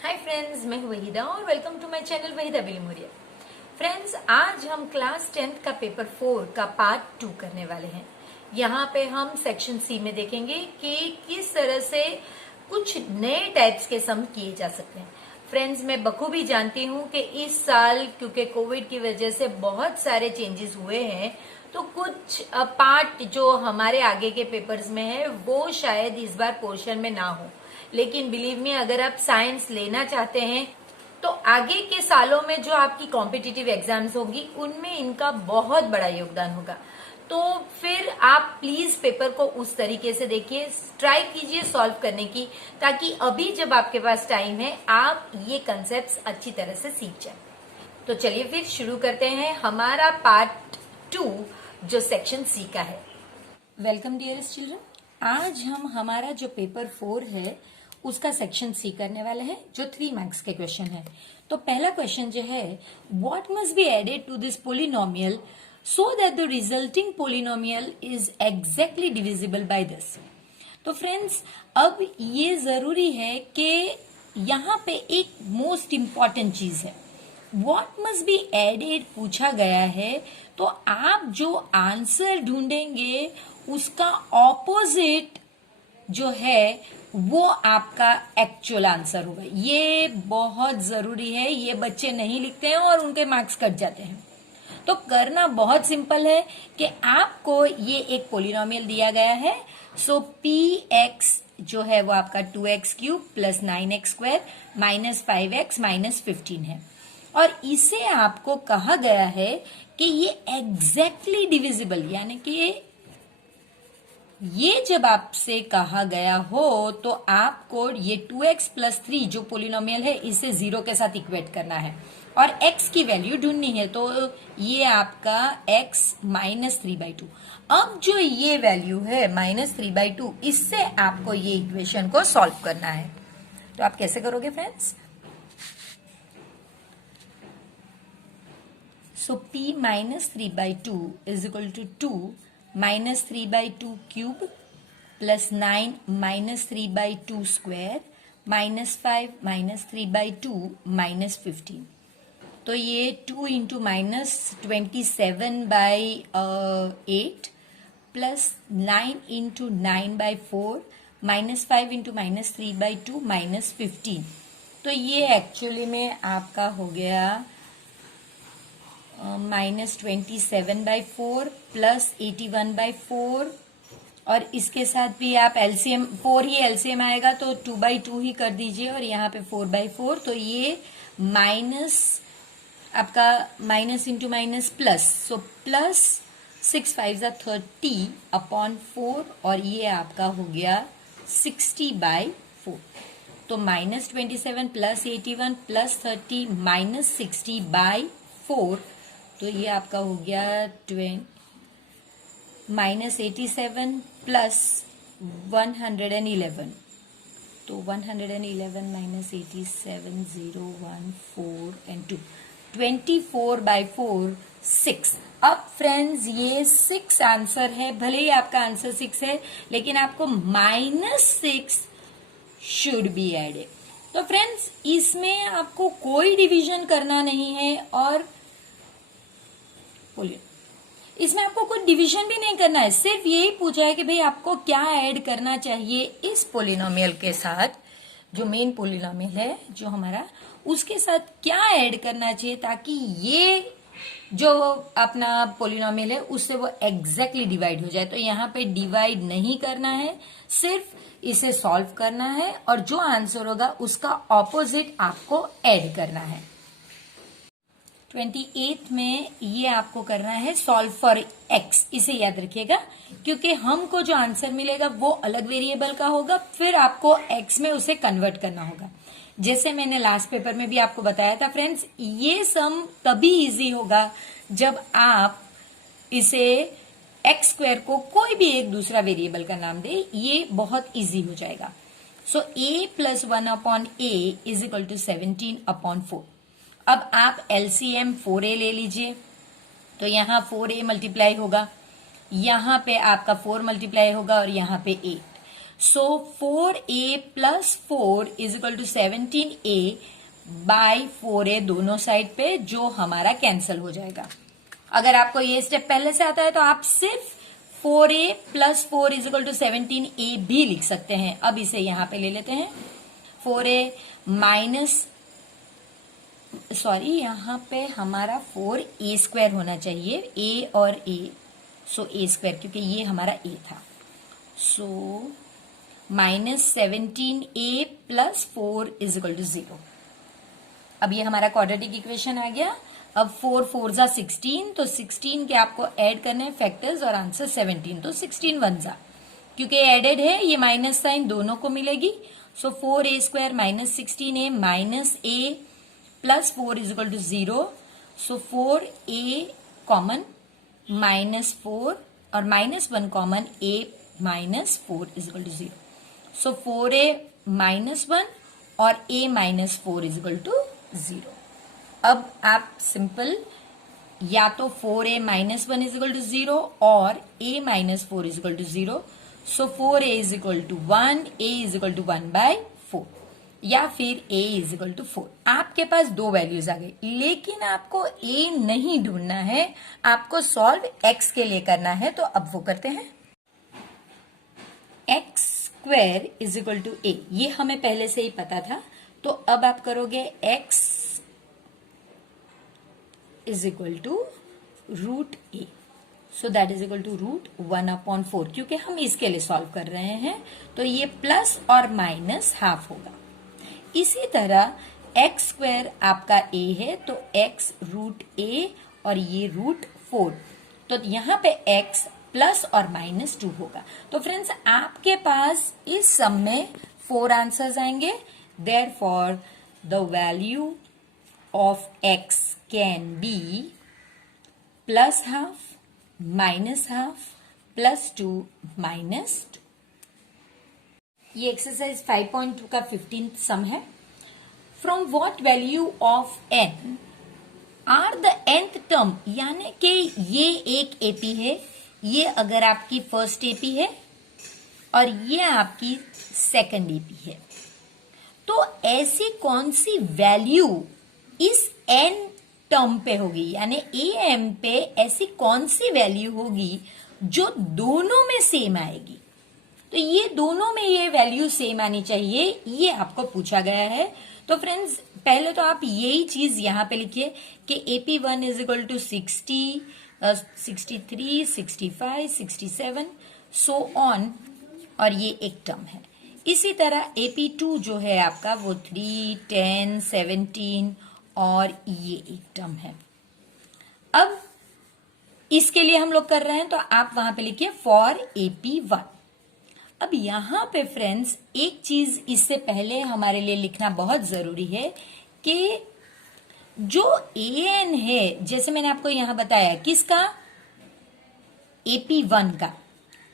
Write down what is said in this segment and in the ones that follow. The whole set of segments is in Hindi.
हाय फ्रेंड्स, मैं हूं वहीदा और welcome to my channel Waheeda Bilmoria. Friends, आज हम क्लास 10th का पेपर 4 का पार्ट 2 करने वाले हैं। यहाँ पे हम सेक्शन सी में देखेंगे कि किस तरह से कुछ नए टाइप्स के सम किए जा सकते हैं। फ्रेंड्स, मैं बखूबी जानती हूँ कि इस साल क्योंकि कोविड की वजह से बहुत सारे चेंजेस हुए हैं, तो कुछ पार्ट जो हमारे आगे के पेपर्स में है वो शायद इस बार पोर्शन में ना हो। लेकिन बिलीव मी, अगर आप साइंस लेना चाहते हैं तो आगे के सालों में जो आपकी कॉम्पिटिटिव एग्जाम्स होगी उनमें इनका बहुत बड़ा योगदान होगा। तो फिर आप प्लीज पेपर को उस तरीके से देखिए, ट्राई कीजिए सॉल्व करने की, ताकि अभी जब आपके पास टाइम है आप ये कंसेप्ट्स अच्छी तरह से सीख जाए। तो चलिए फिर शुरू करते हैं हमारा पार्ट 2 जो सेक्शन सी का है। वेलकम डियरेस्ट चिल्ड्रन, आज हम हमारा जो पेपर 4 है उसका सेक्शन सी करने वाले हैं, जो 3 मार्क्स के क्वेश्चन है। तो पहला क्वेश्चन जो है, what must be added to this polynomial so that the resulting polynomial is exactly divisible by this. तो फ्रेंड्स, अब ये जरूरी है कि यहाँ पे एक मोस्ट इंपॉर्टेंट चीज है, व्हाट मस्ट बी एडेड पूछा गया है। तो आप जो आंसर ढूंढेंगे उसका ऑपोजिट जो है वो आपका एक्चुअल आंसर होगा। ये बहुत जरूरी है, ये बच्चे नहीं लिखते हैं और उनके मार्क्स कट जाते हैं। तो करना बहुत सिंपल है कि आपको ये एक पोलिनोमियल दिया गया है, सो पी एक्स जो है वो आपका 2x³ plus 9x² minus 5x minus 15 है, और इसे आपको कहा गया है कि ये एग्जैक्टली डिविजिबल, यानी कि ये जब आपसे कहा गया हो तो आपको ये 2x प्लस 3 जो पोलिनोमियल है इसे 0 के साथ इक्वेट करना है और x की वैल्यू ढूंढनी है। तो ये आपका x माइनस 3/2। अब जो ये वैल्यू है माइनस 3/2, इससे आपको ये इक्वेशन को सॉल्व करना है। तो आप कैसे करोगे friends? So p minus 3/2 is equal to 2 minus 3/2 cube plus 9 minus 3/2 square minus 5 minus 3/2 minus 15। तो ये 2 into minus 27/8 plus 9 into 9/4 minus 5 into minus 3/2 minus 15। तो ये एक्चुअली में आपका हो गया माइनस 27/4 प्लस 81/4, और इसके साथ भी आप एलसीएम 4 ही एलसीएम आएगा तो 2/2 ही कर दीजिए, और यहाँ पे 4/4। तो ये माइनस आपका minus into minus plus, so plus 6 5 30 upon 4, और ये आपका हो गया 60/4। तो माइनस 27 प्लस 81 प्लस 30 माइनस 60/4, तो ये आपका हो गया माइनस 87 प्लस 111। तो 111 माइनस 87, 0 1 4 एंड 2, 24/4 6। अब फ्रेंड्स, ये 6 आंसर है, भले ही आपका आंसर 6 है लेकिन आपको -6 शुड बी एडेड। तो फ्रेंड्स, इसमें आपको कोई डिवीजन करना नहीं है, और इसमें आपको कोई डिवीजन भी नहीं करना है, सिर्फ यही पूछा है कि भाई आपको क्या ऐड करना चाहिए इस पोलिनोमियल के साथ, जो मेन पोलिनोमियल है जो हमारा, उसके साथ क्या ऐड करना चाहिए ताकि ये जो अपना पोलिनोमियल है उससे वो एग्जैक्टली डिवाइड हो जाए। तो यहाँ पे डिवाइड नहीं करना है, सिर्फ इसे सॉल्व करना है, और जो आंसर होगा उसका ऑपोजिट आपको ऐड करना है। 28 में ये आपको करना है सॉल्व फॉर x, इसे याद रखिएगा, क्योंकि हमको जो आंसर मिलेगा वो अलग वेरिएबल का होगा, फिर आपको x में उसे कन्वर्ट करना होगा। जैसे मैंने लास्ट पेपर में भी आपको बताया था फ्रेंड्स, ये सम तभी इजी होगा जब आप इसे x² को कोई भी एक दूसरा वेरिएबल का नाम दे, ये बहुत इजी हो जाएगा। So a plus 1/a is equal to 17/4। अब आप एलसीएम 4a ले लीजिए, तो यहाँ 4a मल्टीप्लाई होगा, यहाँ पे आपका 4 मल्टीप्लाई होगा, और यहाँ पे 8। So 4a plus 4 is equal to 17a by 4a दोनों साइड पे, जो हमारा कैंसिल हो जाएगा। अगर आपको ये स्टेप पहले से आता है तो आप सिर्फ 4a plus 4 is equal to 17a भी लिख सकते हैं। अब इसे यहां पे ले लेते हैं। 4a माइनस यहां पे हमारा 4a स्क्वायर होना चाहिए, a और a, सो a स्क्वायर, क्योंकि ये हमारा a था। So minus 17a plus 4 is equal to 0। अब ये हमारा क्वाड्रेटिक इक्वेशन आ गया। अब 4 4 जा 16, तो 16 के आपको ऐड करने हैं फैक्टर्स और आंसर 17, तो 16 1 जा, क्योंकि एडेड है ये माइनस साइन दोनों को मिलेगी। So 4a square minus 16a minus a plus 4 is equal to 0। So 4a common minus 4 और minus 1 common, a minus 4 is equal to 0। So 4a minus 1 और a minus 4 is equal to 0। अब आप सिंपल या तो 4a minus 1 is equal to 0 और a minus 4 is equal to 0। So 4a is equal to 1, a is equal to 1 by 4, या फिर a इज इक्वल टू 4। आपके पास दो वैल्यूज आ गई, लेकिन आपको a नहीं ढूंढना है, आपको सॉल्व x के लिए करना है। तो अब वो करते हैं। x square is equal to a, ये हमें पहले से ही पता था। तो अब आप करोगे x is equal to root a, so that is equal to root 1/4, क्योंकि हम इसके लिए सॉल्व कर रहे हैं। तो ये प्लस और माइनस हाफ होगा। इसी तरह x स्क्वायर आपका a है, तो x रूट a और ये रूट 4, तो यहां पे x प्लस और माइनस 2 होगा। तो फ्रेंड्स आपके पास इस सम में 4 आंसर्स आएंगे। Therefore the value of x can be plus half, minus half, plus 2, minus 2। ये एक्सरसाइज 5.2 का 15th सम है। From what value of n are the nth term, यानी कि ये एक एपी है, ये अगर आपकी फर्स्ट एपी है और ये आपकी सेकंड एपी है, तो ऐसी कौन सी वैल्यू इस n टर्म पे होगी, यानी am पे ऐसी कौन सी वैल्यू होगी जो दोनों में सेम आएगी। तो ये दोनों में ये वैल्यू सेम आनी चाहिए, ये आपको पूछा गया है। तो फ्रेंड्स पहले तो आप यही चीज यहां पे लिखिए कि AP1 is equal to 60, 63, 65, 67 so on, और ये एक टर्म है। इसी तरह AP2 जो है आपका वो 3, 10, 17 और ये एक टर्म है। अब इसके लिए हम लोग कर रहे हैं, तो आप वहां पे लिखिए फॉर AP1। अब यहां पे फ्रेंड्स एक चीज इससे पहले हमारे लिए लिखना बहुत जरूरी है कि जो an है, जैसे मैंने आपको यहां बताया किसका, AP1 का,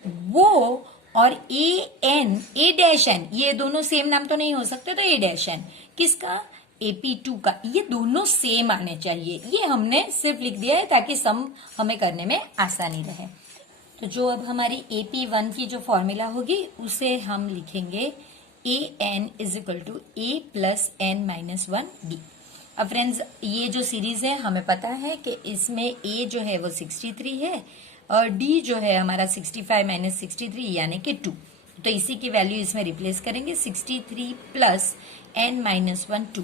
वो और a डैश n, ये दोनों सेम नाम तो नहीं हो सकते, तो a डैश n किसका, AP2 का, ये दोनों सेम आने चाहिए। ये हमने सिर्फ लिख दिया है ताकि सम हमें करने में आसानी रहे। तो जो अब हमारी AP1 की जो फॉर्मूला होगी उसे हम लिखेंगे an is equal to a plus n minus 1d। अब फ्रेंड्स ये जो सीरीज है हमें पता है कि इसमें a जो है वो 63 है और d जो है हमारा 65 माइनस 63 यानी कि 2। तो इसी की वैल्यू इसमें रिप्लेस करेंगे, 63 plus n minus 1 2,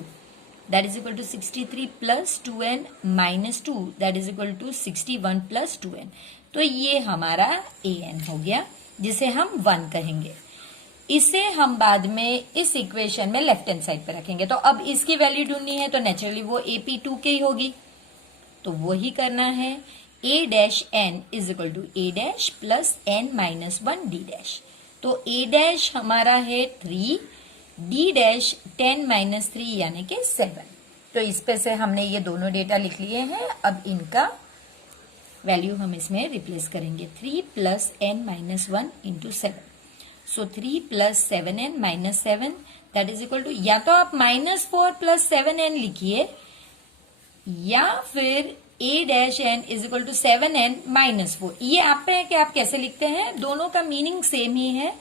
that is equal to 63 plus 2n minus 2, that is equal to 61 plus 2n। तो ये हमारा an हो गया, जिसे हम 1 कहेंगे। इसे हम बाद में इस इक्वेशन में लेफ्ट हैंड साइड पे रखेंगे। तो अब इसकी वैल्यू ढूंढनी है, तो नेचुरली वो AP2 की ही होगी, तो वो ही करना है। a dash n is equal to a dash plus n minus 1 d dash. तो a डैश हमारा है 3, d डैश 10 माइनस 3 यानी कि 7। तो इस पे से हमने ये दोनों डेटा लिख लिए हैं। अब इनका वैल्यू हम इसमें रिप्लेस करेंगे, 3 plus n minus 1 into 7। So 3 plus 7n minus 7, that is equal to, या तो आप माइनस 4 प्लस 7n लिखिए, या फिर a dash n is equal to 7n minus 4। ये आप पे है कि आप कैसे लिखते हैं, दोनों का मीनिंग सेम ही है।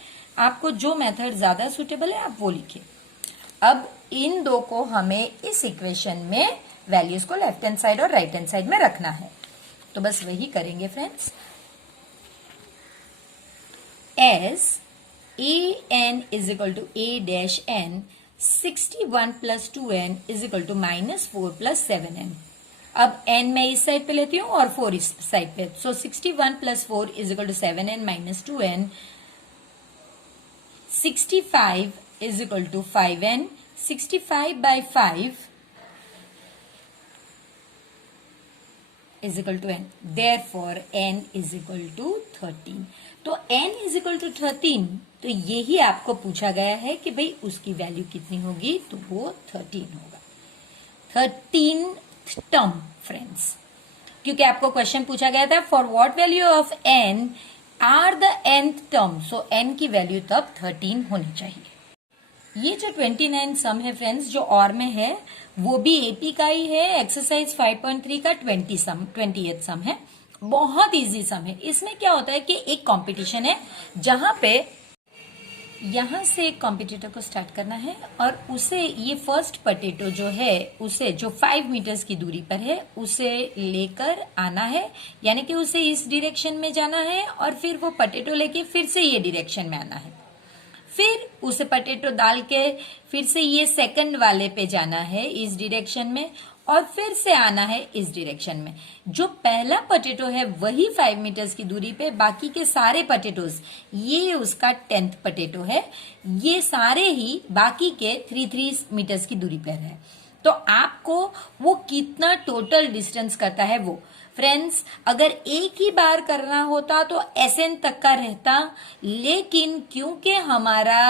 आपको जो मेथड ज्यादा सुटेबल है आप वो लिखिए। अब इन दो को हमें इस इक्वेशन में वैल्यूज को लेफ्ट हैंड साइड और राइट हैंड साइड में रखना है, तो बस वही करेंगे friends. S A N is equal to A dash N 61 plus 2n is equal to -4 plus 7n। अब n मैं इस साइड पे लेती हूँ और 4 इस साइड पे, so 61 plus 4 is equal to 7n minus 2n। 65 is equal to 5n। 65 by 5 is equal to n, therefore n is equal to 13। तो n इज इक्वल टू 13, तो यही आपको पूछा गया है कि भाई उसकी वैल्यू कितनी होगी, तो वो 13 होगा। 13 टर्म फ्रेंड्स, क्योंकि आपको क्वेश्चन पूछा गया था for what value of n are the nth term, सो n की वैल्यू तब 13 होनी चाहिए। ये जो 29 सम है फ्रेंड्स, जो और में है वो भी एपी का ही है, एक्सरसाइज 5.3 का 20th सम है। बहुत इजी सम है। इसमें क्या होता है कि एक कंपटीशन है जहां पे यहां से एक कॉम्पिटिटर को स्टार्ट करना है और उसे ये फर्स्ट पोटैटो जो है उसे जो 5 मीटर्स की दूरी पर है उसे लेकर आना है, यानी कि उसे इस डायरेक्शन में जाना है और फिर वो पोटैटो लेके फिर से ये डायरेक्शन में आना है, फिर उसे पोटैटो डाल के फिर से ये सेकंड वाले पे जाना है इस डायरेक्शन में और फिर से आना है इस डायरेक्शन में। जो पहला पोटैटो है वही 5 मीटर्स की दूरी पे, बाकी के सारे पोटैटोज, ये उसका 10th पोटैटो है, ये सारे ही बाकी के 3 मीटर्स की दूरी पर है। तो आपको वो कितना टोटल डिस्टेंस करता है वो, फ्रेंड्स अगर एक ही बार करना होता तो SN तक का रहता, लेकिन क्योंकि हमारा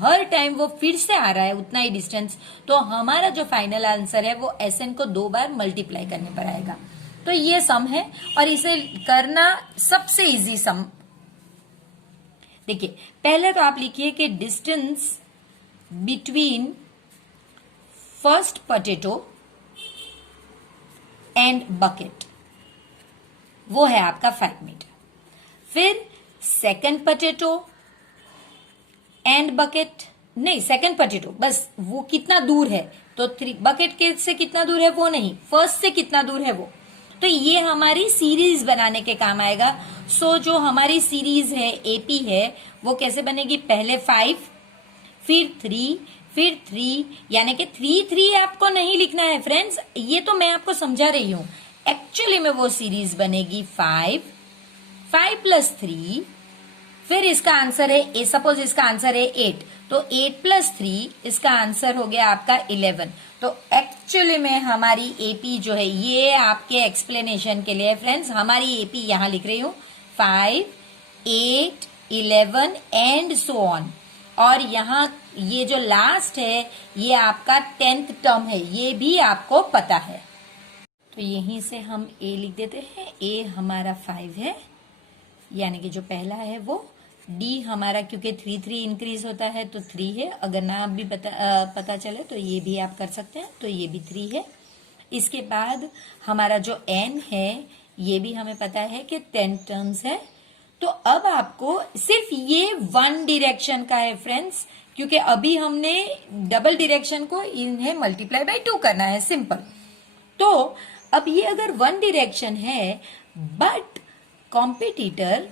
हर टाइम वो फिर से आ रहा है उतना ही डिस्टेंस, तो हमारा जो फाइनल आंसर है वो SN को 2 बार मल्टीप्लाई करने पर आएगा। तो ये सम है और इसे करना सबसे इजी सम। देखिए पहले तो आप लिखिए कि distance between first potato and bucket वो है आपका 5 मीटर। फिर सेकंड पोटैटो एंड बकेट, नहीं सेकंड पोटैटो बस वो कितना दूर है, तो 3 बकेट के से कितना दूर है वो नहीं, फर्स्ट से कितना दूर है वो। तो ये हमारी सीरीज बनाने के काम आएगा। सो जो हमारी सीरीज है एपी है वो कैसे बनेगी, पहले 5 फिर 3 फिर 3, यानी कि 3 आपको नहीं लिखना है फ्रेंड्स, ये तो मैं आपको समझा रही हूं। एक्चुअली में वो सीरीज बनेगी 5 प्लस 3, फिर इसका आंसर है सपोज इसका आंसर है 8, तो 8 प्लस 3 इसका आंसर हो गया आपका 11। तो एक्चुअली में हमारी एपी जो है, ये आपके एक्सप्लेनेशन के लिए फ्रेंड्स, हमारी एपी यहां लिख रही हूं 5, 8, 11 एंड सो ऑन। और यहाँ ये जो लास्ट है ये आपका 10th टर्म है, ये भी आपको पता है। तो यहीं से हम ए लिख देते हैं, ए हमारा 5 है, यानी कि जो पहला है वो। डी हमारा क्योंकि 3 इंक्रीज होता है तो 3 है, अगर ना भी पता चले तो ये भी आप कर सकते हैं, तो ये भी 3 है। इसके बाद हमारा जो एन है ये भी हमें पता है कि 10 टर्म्स है। तो अब आपको सिर्फ ये 1 डायरेक्शन का है फ्रेंड्स, क्योंकि अभी हमने डबल डायरेक्शन को इन्हें मल्टीप्लाई बाय 2 करना है, सिंपल। तो अब ये अगर 1 डायरेक्शन है but competitor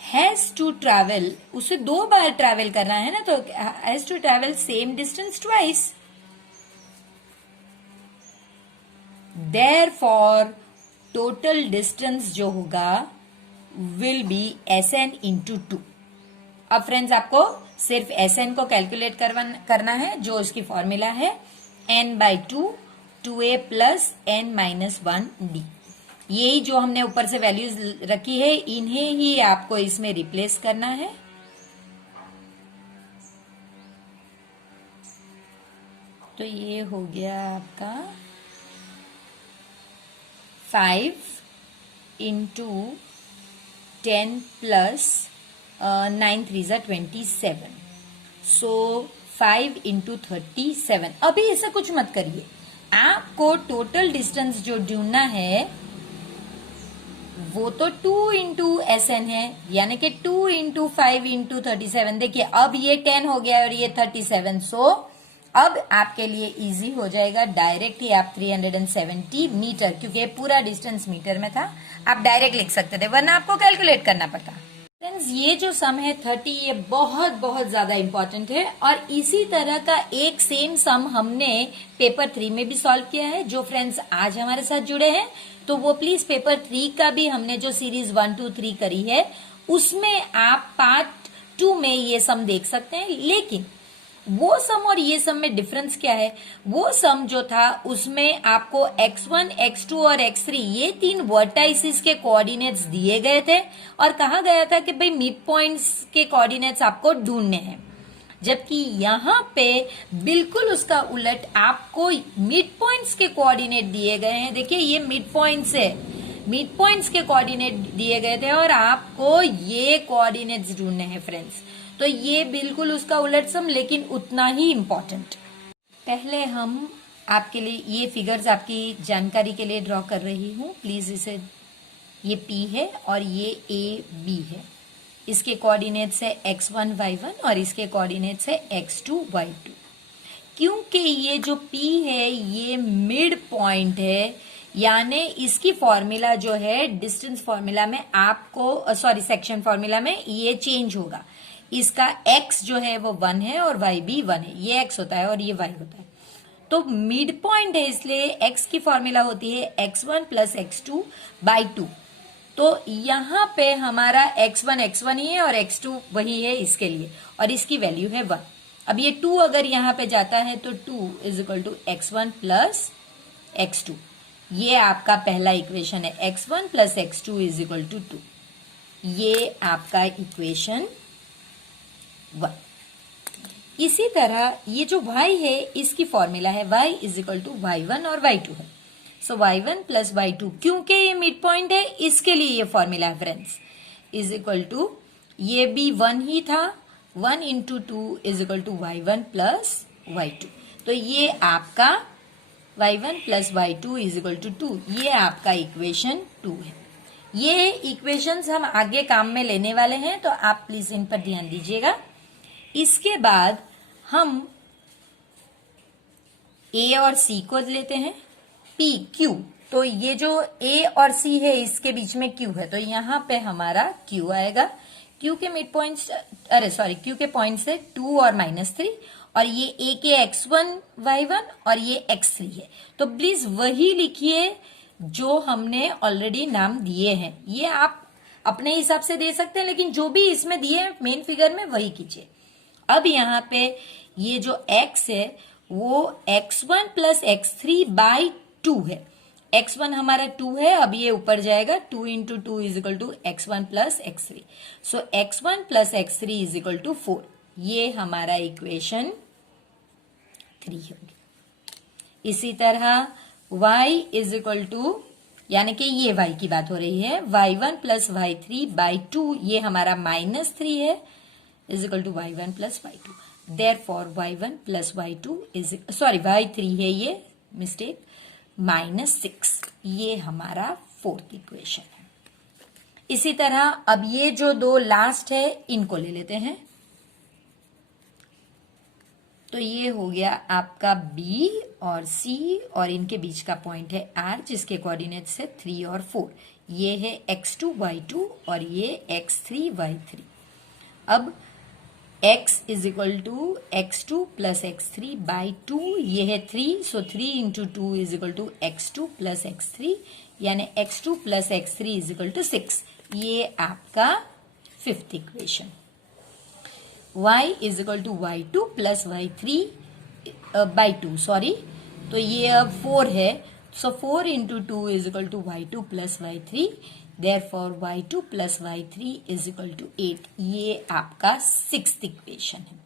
has to travel, उसे 2 बार ट्रैवल करना है ना, तो has to travel same distance twice, therefore total distance जो होगा विल बी SN इंटू 2। अब फ्रेंड्स आपको सिर्फ SN को कैलकुलेट करना है, जो इसकी फॉर्मूला है n/2 2a प्लस n-1d। यही जो हमने ऊपर से वैल्यूज रखी है इन्हें ही आपको इसमें रिप्लेस करना है। तो ये हो गया आपका 5 इंटू 10 प्लस 9 3 27, सो 5 इंटू 37। अभी ऐसा कुछ मत करिए, आपको टोटल डिस्टेंस जो ढूंढना है वो तो 2 इंटू SN है, यानी कि 2 इंटू 5 इंटू 37। देखिए अब ये 10 हो गया और ये 37। सो अब आपके लिए इजी हो जाएगा, डायरेक्ट ही आप 370 मीटर, क्योंकि पूरा डिस्टेंस मीटर में था, आप डायरेक्ट लिख सकते थे, वरना आपको कैलकुलेट करना पड़ता। फ्रेंड्स ये जो सम है 30, ये बहुत बहुत ज्यादा इंपॉर्टेंट है। और इसी तरह का एक सेम सम हमने पेपर 3 में भी सॉल्व किया है। जो फ्रेंड्स आज हमारे साथ जुड़े हैं तो वो प्लीज पेपर 3 का भी हमने जो सीरीज 1 2 3 करी है उसमें आप पार्ट 2 में ये सम देख सकते हैं। लेकिन वो सम और ये सम में डिफरेंस क्या है? वो सम जो था उसमें आपको x1, x2 और x3 ये 3 वर्टाइसिस के कोऑर्डिनेट्स दिए गए थे और कहा गया था कि भाई मिड पॉइंट्स के कोऑर्डिनेट्स आपको ढूंढने हैं। जबकि यहाँ पे बिल्कुल उसका उलट, आपको मिड पॉइंट्स के कोऑर्डिनेट दिए गए हैं। देखिए ये मिड पॉइंट्स है, मिड पॉइंट्स के कोऑर्डिनेट दिए गए थे और आपको ये कोऑर्डिनेट्स ढूंढने हैं फ्रेंड्स। तो ये बिल्कुल उसका उलट सम, लेकिन उतना ही इंपॉर्टेंट। पहले हम आपके लिए ये फिगर्स आपकी जानकारी के लिए ड्रॉ कर रही हूँ, प्लीज इसे, ये P है और ये AB है। इसके कोऑर्डिनेट्स है x1 y1 और इसके कोऑर्डिनेट्स है x2 y2। क्योंकि ये जो P है ये मिड पॉइंट है, यानी इसकी फॉर्मूला जो है डिस्टेंस फॉर्मूला में आपको, सॉरी सेक्शन फॉर्मूला में ये चेंज होगा। इसका x जो है वो 1 है और y भी 1 है, ये x होता है और ये y होता है। तो मिड पॉइंट है इसलिए x की फॉर्मूला होती है x1 प्लस x2 बाई 2। तो यहाँ पे हमारा x1 ही है और x2 वही है इसके लिए, और इसकी वैल्यू है 1। अब ये 2 अगर यहाँ पे जाता है तो 2 is equal to x1 plus x2। ये आपका पहला इक्वेशन है, x1 plus x2 is equal to 2। ये आपका इक्वेशन 1। इसी तरह ये जो y है इसकी फॉर्मूला है y is equal to y1 और y2 है। सो y1 प्लस y2, क्योंकि ये मिड पॉइंट है इसके लिए ये फॉर्मूला है फ्रेंड्स, इज इक्वल टू, ये भी 1 ही था, 1 into 2 is equal to y1 plus y2। तो ये आपका y1 plus y2 is equal to 2, ये आपका इक्वेशन 2 है। ये इक्वेशंस हम आगे काम में लेने वाले हैं, तो आप प्लीज इन पर ध्यान दीजिएगा। इसके बाद हम A और C को लेते हैं, P Q। तो ये जो A और C है इसके बीच में Q है, तो यहां पे हमारा Q आएगा। Q के मिड पॉइंट्स, Q के पॉइंट्स है 2 और -3, और ये A के x1 y1 और ये x3 है। तो प्लीज वही लिखिए जो हमने ऑलरेडी नाम दिए हैं, ये आप अपने हिसाब से दे सकते हैं, लेकिन जो भी इसमें दिए हैं मेन फिगर में वही कीजिए। अब यहाँ पे ये जो x है वो x1 प्लस x3 बाई 2 है। x1 हमारा 2 है, अब ये ऊपर जाएगा, 2 into 2 is equal to x1 plus x3। So x1 plus x3 is equal to 4। ये हमारा इक्वेशन 3 होगी। इसी तरह y इज इक्वल टू, यानी कि ये y की बात हो रही है, y1 प्लस y3 बाई 2, ये हमारा -3 है, is equal to y1 plus y2। Therefore y1 plus y2 is, sorry y3 है ये, मिस्टेक, -6। ये हमारा 4th इक्वेशन है। इसी तरह अब ये जो 2 लास्ट है इनको ले लेते हैं। तो ये हो गया आपका B और C और इनके बीच का पॉइंट है R, जिसके कोऑर्डिनेट्स है 3 और 4। ये है x2 y2 और ये x3 y3। अब x is equal to x2 plus x3 by 2, ये है 3, so 3 into 2 is equal to x2 plus x3, यानी x2 plus x3 is equal to 6। ये आपका 5th equation. y is equal to y2 plus y3 by 2, sorry, तो ये अब 4 है, so 4 into 2 is equal to y2 plus y3। Therefore y2 plus y3 is equal to 8। ये आपका 6th इक्वेशन है।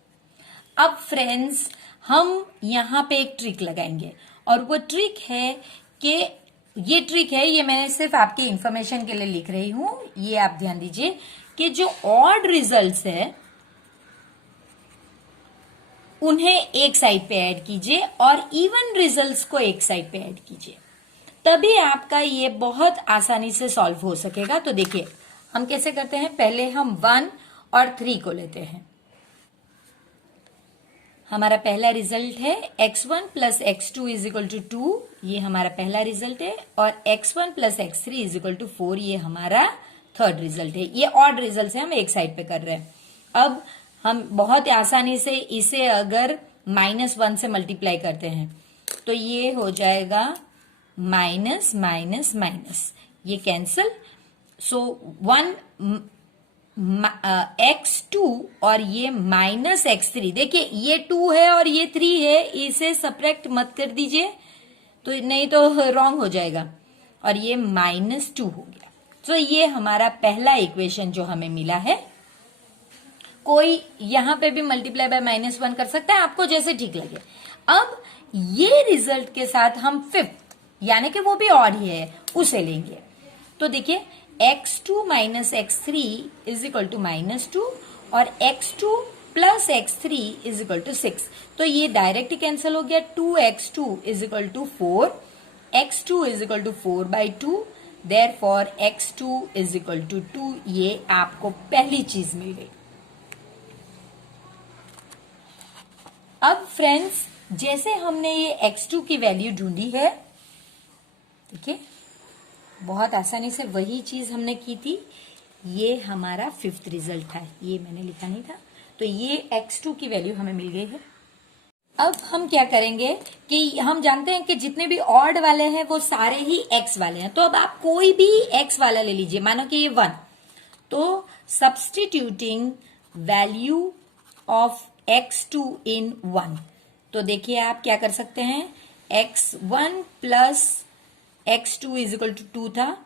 अब फ्रेंड्स हम यहाँ पे एक ट्रिक लगाएंगे, और वो ट्रिक है कि ये मैंने सिर्फ आपके इंफॉर्मेशन के लिए लिख रही हूं, ये आप ध्यान दीजिए कि जो ऑड रिजल्ट्स है उन्हें एक साइड पे ऐड कीजिए और इवन रिजल्ट्स को एक साइड पे ऐड कीजिए, तभी आपका ये बहुत आसानी से सॉल्व हो सकेगा। तो देखिए हम कैसे करते हैं, पहले हम 1 और 3 को लेते हैं। हमारा पहला रिजल्ट है x1 plus x2 is equal to 2, ये हमारा पहला रिजल्ट है, और x1 plus x3 is equal to 4, ये हमारा थर्ड रिजल्ट है। ये ऑड रिजल्ट है, हम एक साइड पे कर रहे हैं। अब हम बहुत आसानी से इसे अगर -1 से मल्टीप्लाई करते हैं तो ये हो जाएगा माइनस माइनस माइनस, ये कैंसल। सो 1 x2 और ये माइनस x3, देखिए ये 2 है और ये 3 है, इसे सब्ट्रैक्ट मत कर दीजिए तो नहीं तो रॉन्ग हो जाएगा, और ये -2 हो गया। तो ये हमारा पहला इक्वेशन जो हमें मिला है। कोई यहां पे भी मल्टीप्लाई बाय -1 कर सकता है, आपको जैसे ठीक लगे। अब ये रिजल्ट के साथ हम फिफ्थ, यानी कि वो भी ऑड ही है, उसे लेंगे। तो देखिए x2 minus x3 is equal to -2 और x2 plus x3 is equal to 6। तो ये डायरेक्ट कैंसिल हो गया। 2x2 is equal to 4, x2 is equal to 4/2, therefore x2 is equal to 2। ये आपको पहली चीज मिल गई। अब फ्रेंड्स जैसे हमने ये x2 की वैल्यू ढूंढी है, देखिए बहुत आसानी से वही चीज हमने की थी। ये हमारा फिफ्थ रिजल्ट था, ये मैंने लिखा नहीं था। तो ये x2 की वैल्यू हमें मिल गई है। अब हम क्या करेंगे कि हम जानते हैं कि जितने भी ऑड वाले हैं वो सारे ही x वाले हैं। तो अब आप कोई भी x वाला ले लीजिए, मानो कि ये 1, तो सब्सटीट्यूटिंग वैल्यू ऑफ x2 इन 1, तो देखिए आप क्या कर सकते हैं, x1 plus x2 is equal to 2 था,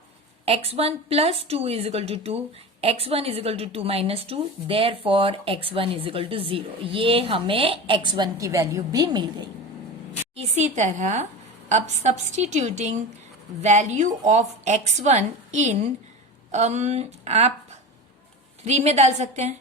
x1 plus 2 is equal to 2, x1 is equal to 2 minus 2, therefore x1 is equal to 0। ये हमें x1 की वैल्यू भी मिल गई। इसी तरह अब सब्सटीट्यूटिंग वैल्यू ऑफ x1 इन आप 3 में डाल सकते हैं।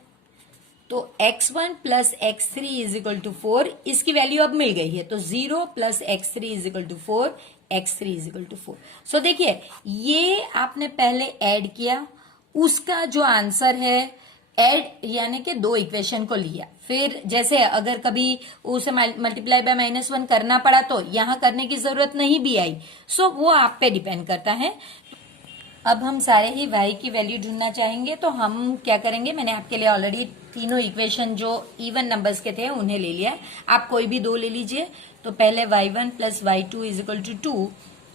तो x1 plus x3 is equal to 4, इसकी वैल्यू अब मिल गई है। तो 0 plus x3 is equal to 4, x3 is equal to 4। So देखिए ये आपने पहले ऐड किया, उसका जो आंसर है ऐड यानी कि 2 इक्वेशन को लिया, फिर जैसे अगर कभी उसे मल्टीप्लाई बाय -1 करना पड़ा तो यहां करने की जरूरत नहीं भी आई। सो वो आप पे डिपेंड करता है। अब हम सारे ही y की वैल्यू ढूंढना चाहेंगे, तो हम क्या करेंगे, मैंने आपके लिए ऑलरेडी तीनों इक्वेशन जो इवन नंबर्स के थे उन्हें ले लिया। आप कोई भी 2 ले लीजिए। तो पहले y1 plus y2 is equal to 2,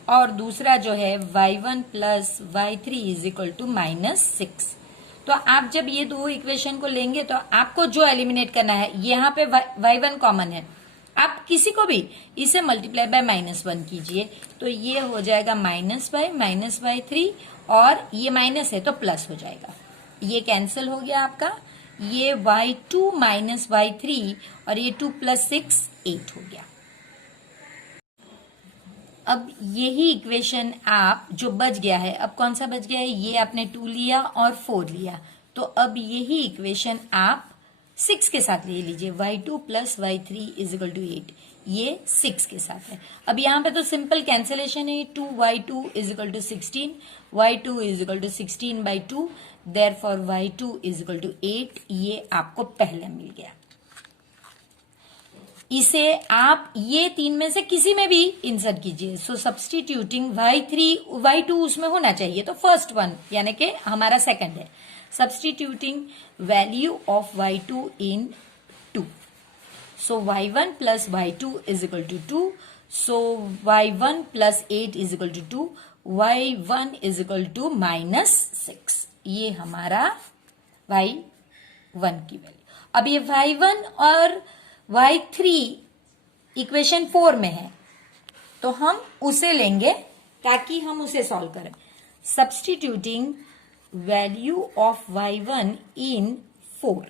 और दूसरा जो है y1 plus y3 is equal to -6। तो आप जब ये 2 इक्वेशन को लेंगे तो आपको जो एलिमिनेट करना है, यहाँ पे y1 कॉमन है, आप किसी को भी इसे मल्टीप्लाई बाय -1 कीजिए, तो ये हो जाएगा -y-3, और ये माइनस है तो प्लस हो जाएगा, ये कैंसिल हो गया आपका। ये y2 माइनस y3 और ये 2 प्लस 6 8 हो गया। अब यही इक्वेशन आप जो बच गया है, अब कौन सा बच गया है, ये आपने 2 लिया और 4 लिया, तो अब यही इक्वेशन आप 6 के साथ ले लीजिए। y2 plus y3 is equal to 8, ये 6 के साथ है। अब यहाँ पे तो सिंपल कैंसिलेशन है, 2y2 is equal to 16, y2 is equal to 16/2, therefore y2 is equal to 8। ये आपको पहले मिल गया। इसे आप ये 3 में से किसी में भी इंसर्ट कीजिए। सो सब्सटीट्यूटिंग y2 उसमें होना चाहिए, तो फर्स्ट वन यानी कि हमारा सेकंड है। Substituting value of y2 in 2, so y1 plus y2 is equal to 2, so y1 plus 8 is equal to 2, y1 is equal to -6। ये हमारा y1 की वैल्यू। अब ये y1 और y3 इक्वेशन 4 में है, तो हम उसे लेंगे ताकि हम उसे सॉल्व करें। Substituting value of y1 in 4,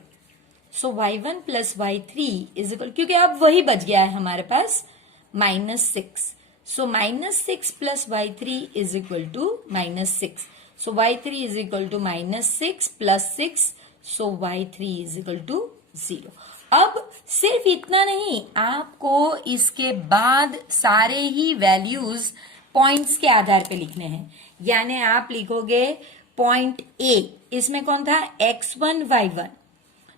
so y1 plus y3 is equal, क्योंकि अब वही बच गया है हमारे पास -6, so -6 plus y3 is equal to -6, so y3 is equal to -6 plus 6, so y3 is equal to 0। अब सिर्फ इतना नहीं, आपको इसके बाद सारे ही वैल्यूज पॉइंट्स के आधार पे लिखने हैं। यानी आप लिखोगे पॉइंट ए, इसमें कौन था, x1 y1,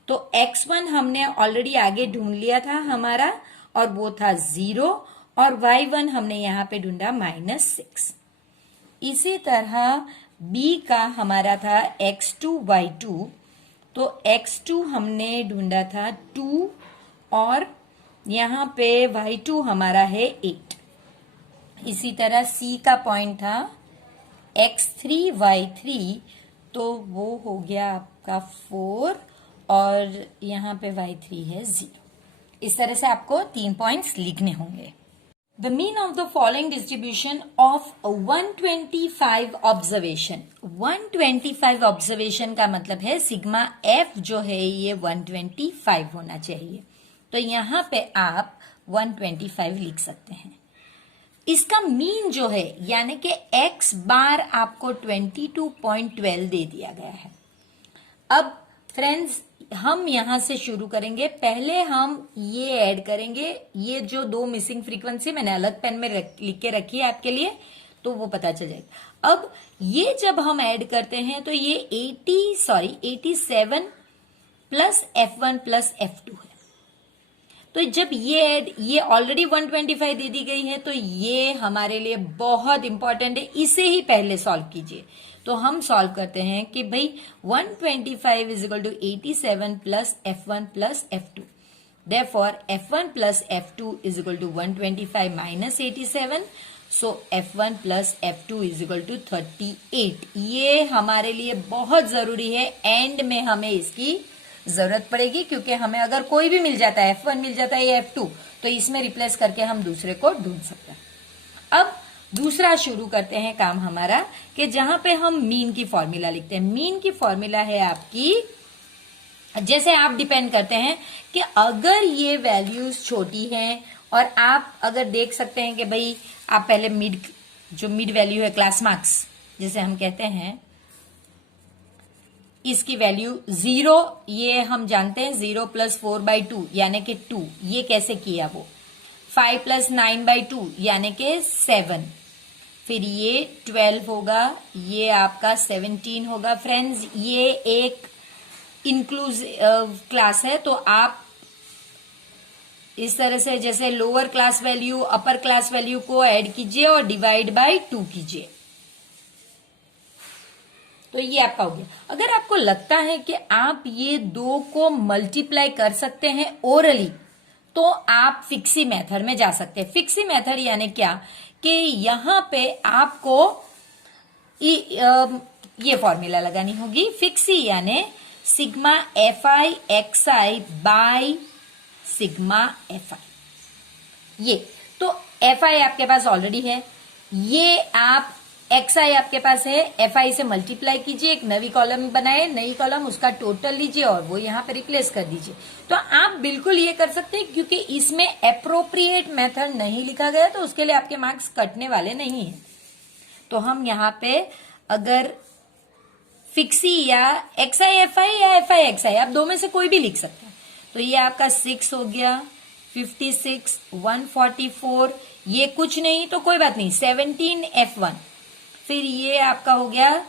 तो x1 हमने ऑलरेडी आगे ढूंढ लिया था हमारा, और वो था 0, और y1 हमने यहां पे ढूंढा -6। इसी तरह b का हमारा था x2 y2, तो x2 हमने ढूंढा था 2, और यहां पे y2 हमारा है 8। इसी तरह c का पॉइंट था x3 y3, तो वो हो गया आपका 4, और यहां पे y3 है 0। इस तरह से आपको 3 पॉइंट्स लिखने होंगे। The mean of the following distribution of 125 observation। 125 observation का मतलब है सिग्मा f जो है ये 125 होना चाहिए, तो यहां पे आप 125 लिख सकते हैं। इसका मीन जो है यानी कि x बार आपको 22.12 दे दिया गया है। अब फ्रेंड्स हम यहां से शुरू करेंगे। पहले हम ये ऐड करेंगे, ये जो 2 मिसिंग फ्रीक्वेंसी मैंने अलग पेन में लिख के रखी है आपके लिए, तो वो पता चल जाएगा। अब ये जब हम ऐड करते हैं तो ये 87 प्लस f1 प्लस f2 है। तो जब ये ऑलरेडी 125 दे दी गई है, तो ये हमारे लिए बहुत इंपॉर्टेंट है, इसे ही पहले सॉल्व कीजिए। तो हम सॉल्व करते हैं कि भाई 125 is equal to 87 plus f1 plus f2। Therefore f1 plus f2 is equal to 125 minus 87, so f1 plus f2 is equal to 38। ये हमारे लिए बहुत जरूरी है, एंड में हमें इसकी जरूरत पड़ेगी, क्योंकि हमें अगर कोई भी मिल जाता है, f1 मिल जाता है या f2, तो इसमें रिप्लेस करके हम दूसरे को ढूंढ सकते हैं। अब दूसरा शुरू करते हैं काम हमारा, कि जहां पे हम मीन की फॉर्मूला लिखते हैं। मीन की फॉर्मूला है आपकी, जैसे आप डिपेंड करते हैं कि अगर ये वैल्यूज छोटी हैं, और आप अगर देख सकते हैं कि भाई आप पहले मिड वैल्यू है क्लास मार्क्स जिसे हम कहते हैं, इसकी वैल्यू 0, ये हम जानते हैं 0 प्लस 4/2 यानी कि 2, ये कैसे किया वो। 5 प्लस 9/2 यानी कि 7, फिर ये 12 होगा, ये आपका 17 होगा। फ्रेंड्स ये एक इंक्लूसिव क्लास है, तो आप इस तरह से जैसे lower class value upper class value को ऐड कीजिए और डिवाइड बाय 2 कीजिए, तो ये आपका हो गया। अगर आपको लगता है कि आप ये 2 को मल्टीप्लाई कर सकते हैं ओरली, तो आप फिक्सी मेथड में जा सकते हैं। फिक्सी मेथड यानी क्या, कि यहां पे आपको ये फॉर्मूला लगानी होगी। फिक्सी यानी sigma fi xi by sigma fi। ये तो fi आपके पास ऑलरेडी है, ये आप xi आपके पास है, fi से मल्टीप्लाई कीजिए, एक नई कॉलम बनाए, नई कॉलम उसका टोटल लीजिए और वो यहां पे रिप्लेस कर दीजिए। तो आप बिल्कुल ये कर सकते हैं, क्योंकि इसमें अप्रोप्रिएट मेथड नहीं लिखा गया, तो उसके लिए आपके मार्क्स कटने वाले नहीं है। तो हम यहां पे अगर फिक्सी या xi fi या fi xi, आप 2 में से कोई भी लिख सकते हैं। तो ये आपका 6 हो गया, 56, 144, ये कुछ नहीं तो कोई बात नहीं, 17 f1, फिर ये आपका हो गया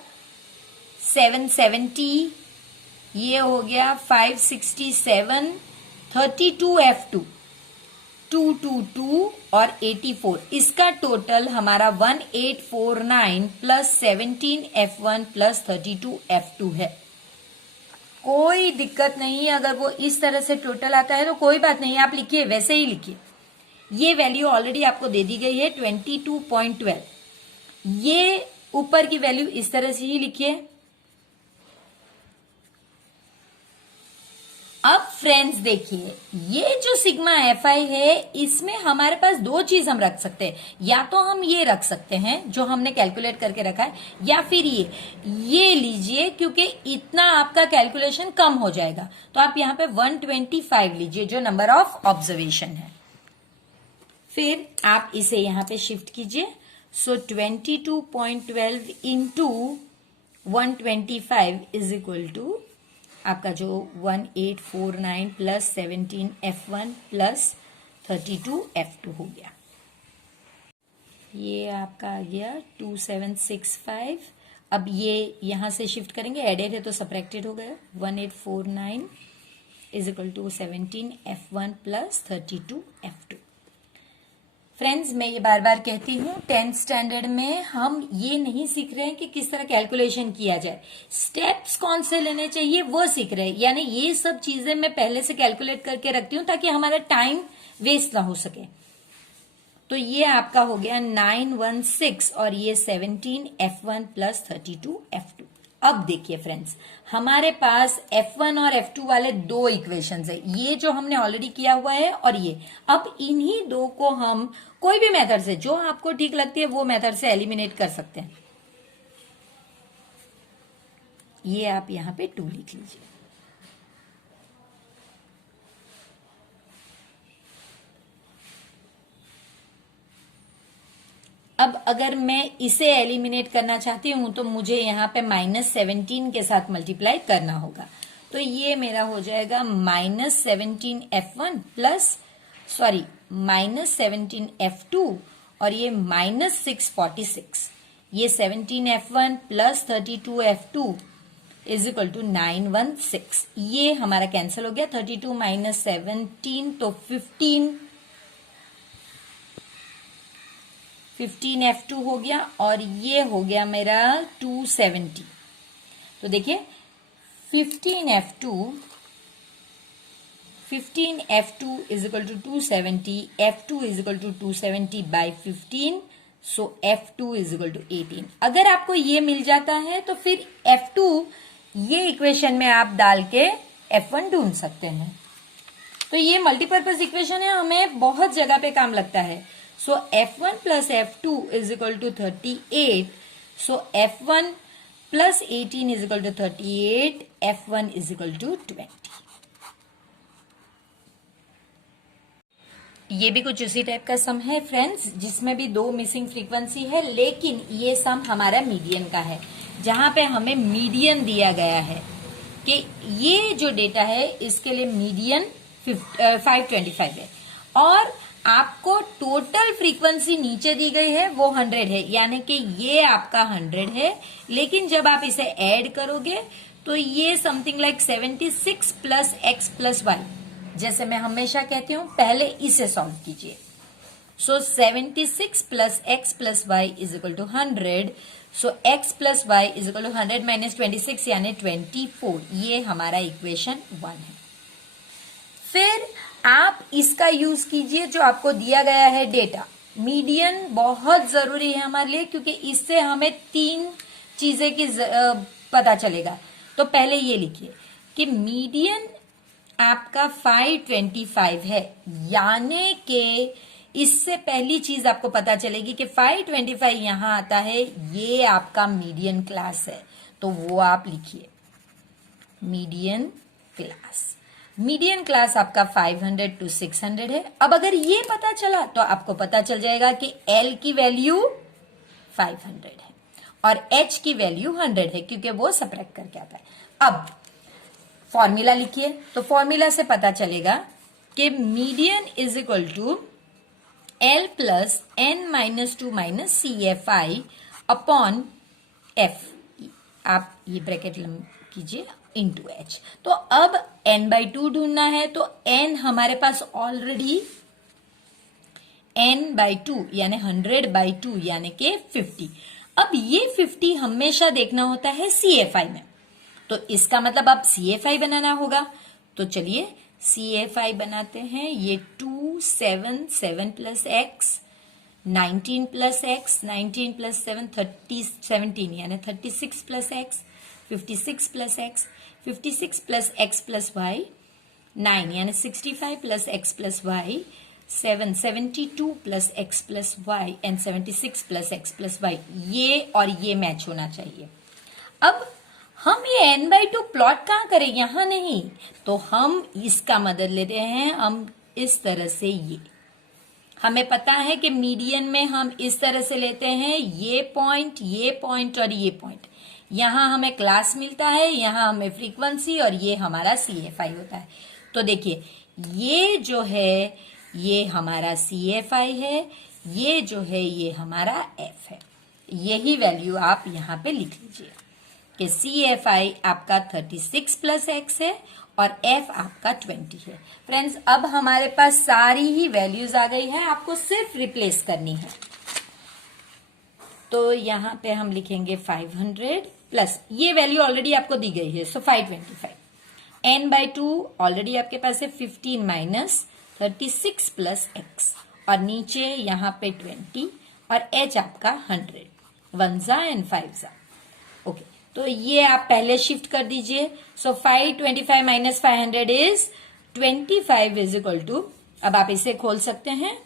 770, ये हो गया 567, 32 f2, 222 और 84। इसका टोटल हमारा 1849 प्लस 17 f1 प्लस 32 f2 है। कोई दिक्कत नहीं, अगर वो इस तरह से टोटल आता है तो कोई बात नहीं, आप लिखिए, वैसे ही लिखिए। ये वैल्यू ऑलरेडी आपको दे दी गई है 22.12, ये ऊपर की वैल्यू इस तरह से ही लिखिए। अब फ्रेंड्स देखिए, ये जो सिग्मा fi है, इसमें हमारे पास 2 चीज हम रख सकते हैं। या तो हम ये रख सकते हैं जो हमने कैलकुलेट करके रखा है, या फिर ये लीजिए, क्योंकि इतना आपका कैलकुलेशन कम हो जाएगा। तो आप यहां पे 125 लीजिए जो नंबर ऑफ ऑब्जर्वेशन है, फिर आप इसे यहां पे शिफ्ट कीजिए। सो 22.12 इंटू 125 इज इक्वल टू आपका जो 1849 प्लस 17 f1 प्लस 32 f2 हो गया। ये आपका आ गया 2765। अब ये यहां से शिफ्ट करेंगे, एडेड है तो सब्ट्रैक्टेड हो गया। 1849 is equal to 17 F1 plus 32 F2। Friends, मैं ये बार बार कहती हूँ, 10th स्टैंडर्ड में हम ये नहीं सीख रहे हैं कि किस तरह कैलकुलेशन किया जाए, स्टेप्स कौन से लेने चाहिए वो सीख रहे हैं। यानी ये सब चीजें मैं पहले से कैलकुलेट करके रखती हूँ ताकि हमारा टाइम वेस्ट ना हो सके। तो ये आपका हो गया 916 और ये 17 F1 प्लस 32 F2। अब देखिए फ्रेंड्स, हमारे पास F1 और F2 वाले दो इक्वेशंस है, ये जो हमने ऑलरेडी किया हुआ है और ये। अब इन्हीं दो को हम कोई भी मेथड से, जो आपको ठीक लगती है वो मेथड से एलिमिनेट कर सकते हैं। ये आप यहां पे 2 लिख लीजिए। अब अगर मैं इसे एलिमिनेट करना चाहती हूं तो मुझे यहां पे -17 के साथ मल्टीप्लाई करना होगा। तो ये मेरा हो जाएगा -17 F1 प्लस -17 F2 और ये -646। ये 17 F1 plus 32 F2 is equal to 916। ये हमारा कैंसिल हो गया। 32 माइनस 17 तो 15 F2 हो गया और ये हो गया मेरा 270। तो देखिए 15 F2 is equal to 270, F2 is equal to 270 by 15, so F2 is equal to 18। अगर आपको ये मिल जाता है तो फिर F2 ये इक्वेशन में आप डाल के F1 ढूंढ सकते हैं। तो ये मल्टीपर्पज इक्वेशन है, हमें बहुत जगह पे काम लगता है। So F1 plus F2 is equal to 38, so F1 plus 18 is equal to 38, F1 is equal to 20। ये भी कुछ उसी टाइप का सम है फ्रेंड्स, जिसमें भी 2 मिसिंग फ्रीक्वेंसी है, लेकिन ये सम हमारा मीडियन का है, जहां पे हमें मीडियन दिया गया है कि ये जो डेटा है इसके लिए मीडियन 525 है और आपको टोटल फ्रीक्वेंसी नीचे दी गई है वो 100 है, यानी कि ये आपका 100 है। लेकिन जब आप इसे ऐड करोगे तो ये something like 76 plus x plus y. जैसे मैं हमेशा कहती हूं, पहले इसे सॉल्व कीजिए। So 76 plus x plus y is equal to 100। So x plus y is equal to 100 minus 26 यानी 24। ये हमारा इक्वेशन 1 है। फिर आप इसका यूज कीजिए जो आपको दिया गया है डेटा। मीडियन बहुत जरूरी है हमारे लिए, क्योंकि इससे हमें 3 चीजें की पता चलेगा। तो पहले ये लिखिए कि मीडियन आपका 525 है, यानी कि इससे पहली चीज आपको पता चलेगी कि 525 यहां आता है, ये आपका मीडियन क्लास है। तो वो आप लिखिए, मीडियन क्लास। मीडियन क्लास आपका 500 टू 600 है। अब अगर ये पता चला तो आपको पता चल जाएगा कि L की वैल्यू 500 है और H की वैल्यू 100 है, क्योंकि वो सब्ट्रैक्ट करके आता है। अब फॉर्मूला लिखिए, तो फॉर्मूला से पता चलेगा कि median is equal to L plus N minus 2 minus CFI upon F। आप ये ब्रैकेट कीजिए इंटू H। तो अब N/2 ढूंढना है, तो N हमारे पास ऑलरेडी N/2 यानी 100/2 यानी कि 50। अब ये 50 हमेशा देखना होता है CFI में, तो इसका मतलब अब CFI बनाना होगा। तो चलिए CFI बनाते हैं। ये 2 7 7 plus x 19 plus x 19 plus 7 17 यानी 36 plus x 56 plus x 56 plus x plus y 9 यानी 65 plus x plus y 7 72 plus x plus y and 76 plus x plus y. ये और ये मैच होना चाहिए। अब हम ये N/2 प्लॉट कहां करें, यहां नहीं, तो हम इसका मदद लेते हैं। हम इस तरह से, ये हमें पता है कि मीडियन में हम इस तरह से लेते हैं, ये पॉइंट और ये पॉइंट। यहां हमें क्लास मिलता है, यहां हमें फ्रीक्वेंसी और ये हमारा CFI होता है। तो देखिए ये जो है ये हमारा CFI है, ये जो है ये हमारा f है। यही वैल्यू आप यहाँ पे लिख लीजिए कि CFI आपका 36 प्लस x है और f आपका 20 है। फ्रेंड्स, अब हमारे पास सारी ही वैल्यूज आ गई है, आपको सिर्फ रिप्लेस करनी है। तो यहाँ पे हम लिखेंगे 500 प्लस, ये वैल्यू ऑलरेडी आपको दी गई है, सो 525। n/2 ऑलरेडी आपके पास है 15 माइनस 36 प्लस x, और नीचे यहाँ पे 20 और h आपका 100, 1 जा एंड 5 जा। ओके, तो ये आप पहले शिफ्ट कर दीजिए। So 525 minus 500 is 25 is equal to, अब आप इसे खोल सकते हैं,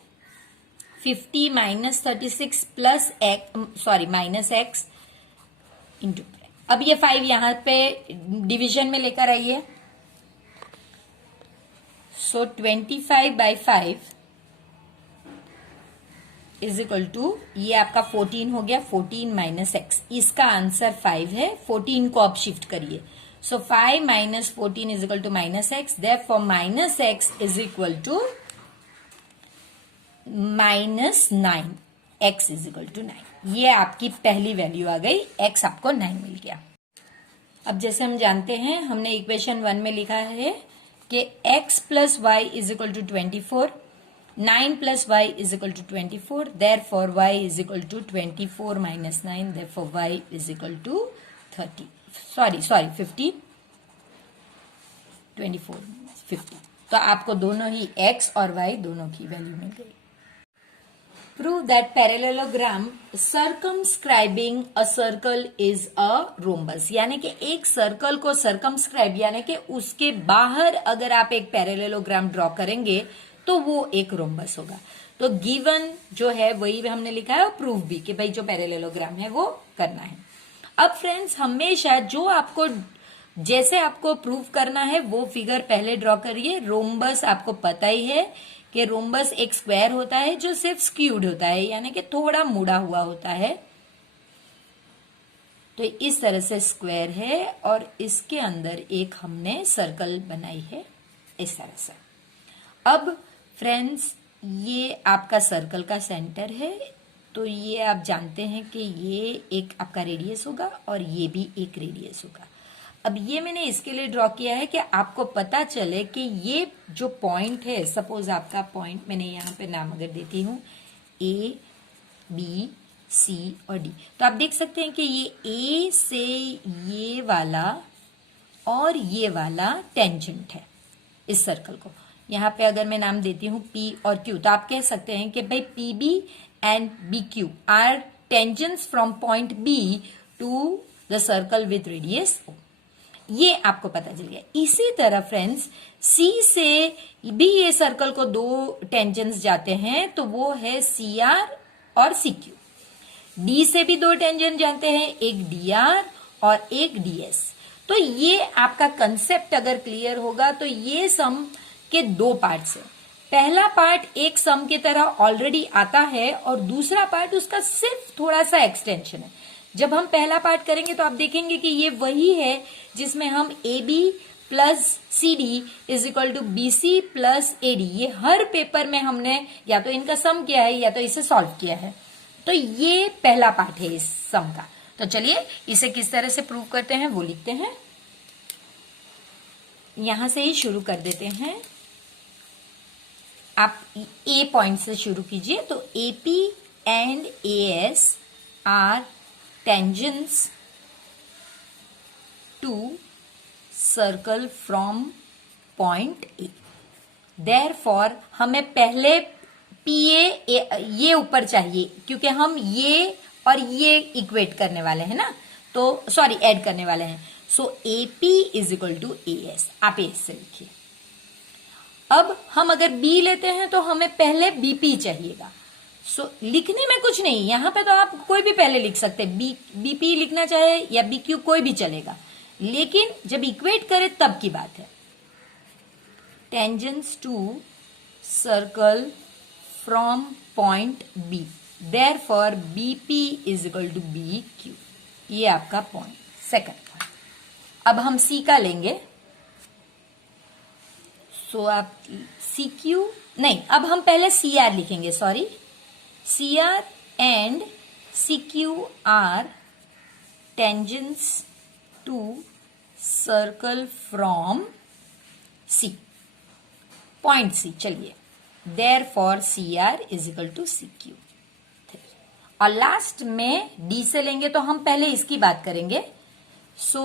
50 minus 36 plus minus x into. अब ये 5 यहां पे डिवीजन में लेकर आइए। सो 25/5 इज इक्वल टू, ये आपका 14 हो गया, 14 माइनस x, इसका आंसर 5 है। 14 को आप शिफ्ट करिए। So 5 minus 14 is equal to minus x, therefore minus x is equal to -9, x is equal to 9। ये आपकी पहली वैल्यू आ गई, x आपको 9 मिल गया। अब जैसे हम जानते हैं, हमने इक्वेशन 1 में लिखा है कि x plus y is equal to 24, 9 plus y is equal to 24, therefore y is equal to 24 minus 9, therefore y is equal to 30, sorry 50, 24 50। तो आपको दोनों ही x और y दोनों की वैल्यू मिल गई। Prove that parallelogram circumscribing a circle is a rhombus, यानी कि एक सर्कल को सर्कमस्क्राइब यानी कि उसके बाहर अगर आप एक पैरेललोग्राम ड्रॉ करेंगे तो वो एक रोम्बस होगा। तो गिवन जो है वही हमने लिखा है और प्रूव भी कि भाई जो पैरेललोग्राम है वो करना है। अब फ्रेंड्स, हमेशा जो आपको जैसे आपको प्रूव करना है वो फिगर पहले ड्रॉ करिए। रोम्बस आपको पता ही है कि रोम्बस एक स्क्वायर होता है जो सिर्फ स्क्यूड होता है, यानी कि थोड़ा मुड़ा हुआ होता है। तो इस तरह से स्क्वायर है और इसके अंदर एक हमने सर्कल बनाई है इस तरह से। अब फ्रेंड्स, ये आपका सर्कल का सेंटर है, तो ये आप जानते हैं कि ये एक आपका रेडियस होगा और ये भी एक रेडियस होगा। अब ये मैंने इसके लिए ड्रॉ किया है कि आपको पता चले कि ये जो पॉइंट है, सपोज आपका पॉइंट, मैंने यहाँ पे नाम अगर देती हूँ A, B, C और D, तो आप देख सकते हैं कि ये A से ये वाला और ये वाला टेंजेंट है इस सर्कल को। यहाँ पे अगर मैं नाम देती हूँ P और Q, तो आप कह सकते हैं कि भाई PB and BQ are tangents from point B to the circle with radius O। ये आपको पता चल गया। इसी तरह फ्रेंड्स, C से भी ये सर्कल को दो टेंजेंट्स जाते हैं, तो वो है CR और CQ। D से भी दो टेंजेंट जाते हैं, एक DR और एक DS। तो ये आपका कंसेप्ट अगर क्लियर होगा तो ये सम के दो पार्ट्स है। पहला पार्ट एक सम की तरह ऑलरेडी आता है और दूसरा पार्ट उसका सिर्फ थोड़ा सा एक्सटेंशन है। जब हम पहला पार्ट करेंगे तो आप देखेंगे कि ये वही है जिसमें हम AB plus CD is equal to BC plus AD, ये हर पेपर में हमने या तो इनका सम किया है या तो इसे सॉल्व किया है। तो ये पहला पार्ट है इस सम का। तो चलिए इसे किस तरह से प्रूव करते हैं वो लिखते हैं। यहां से ही शुरू कर देते हैं। आप A पॉइंट से शुरू कीजिए। तो AP and AS are tangents to circle from point A. Therefore हमें पहले PA ये ऊपर चाहिए क्योंकि हम ये और ये इक्वेट करने वाले हैं ना, तो सॉरी ऐड करने वाले हैं। So AP is equal to AS, आप AS से लिखिए। अब हम अगर B लेते हैं तो हमें पहले BP चाहिएगा। सो लिखने में कुछ नहीं, यहां पे तो आप कोई भी पहले लिख सकते हैं, BP लिखना चाहे या BQ कोई भी चलेगा, लेकिन जब इक्वेट करें तब की बात है। Tangents to circle from point B, therefore BP is equal to BQ, ये आपका पॉइंट सेकंड पॉइंट। अब हम C का लेंगे। सो आप CQ नहीं, अब हम पहले CR लिखेंगे, sorry CR and CQ are tangents to circle from C, point C. चलिए, therefore CR is equal to CQ. और लास्ट में D से लेंगे तो हम पहले इसकी बात करेंगे. सो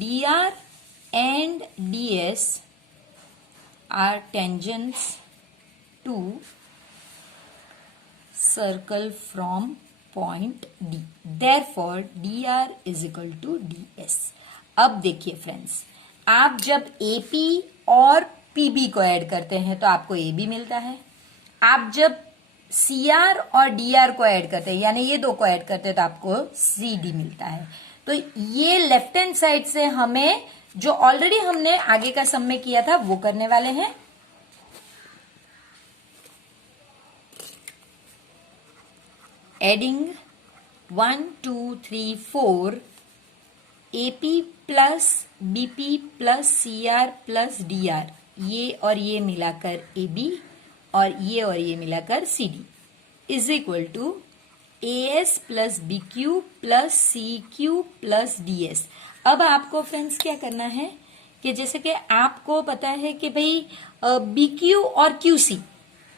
DR and DS are tangents to circle from point D. Therefore DR is equal to DS. अब देखिए फ्रेंड्स, आप जब AP और PB को ऐड करते हैं तो आपको AB मिलता है. आप जब CR और DR को ऐड करते हैं, यानी ये दो को ऐड करते हैं, तो आपको CD मिलता है. तो ये लेफ्ट हैंड साइड से हमें जो ऑलरेडी हमने आगे का सम में किया था वो करने वाले हैं. Adding 1 2 3 4 AP plus BP plus CR plus DR, ये और ये मिलाकर AB और ये मिलाकर CD is equal to AS plus BQ plus CQ plus DS. अब आपको फ्रेंड्स क्या करना है कि जैसे कि आपको पता है कि भाई BQ और QC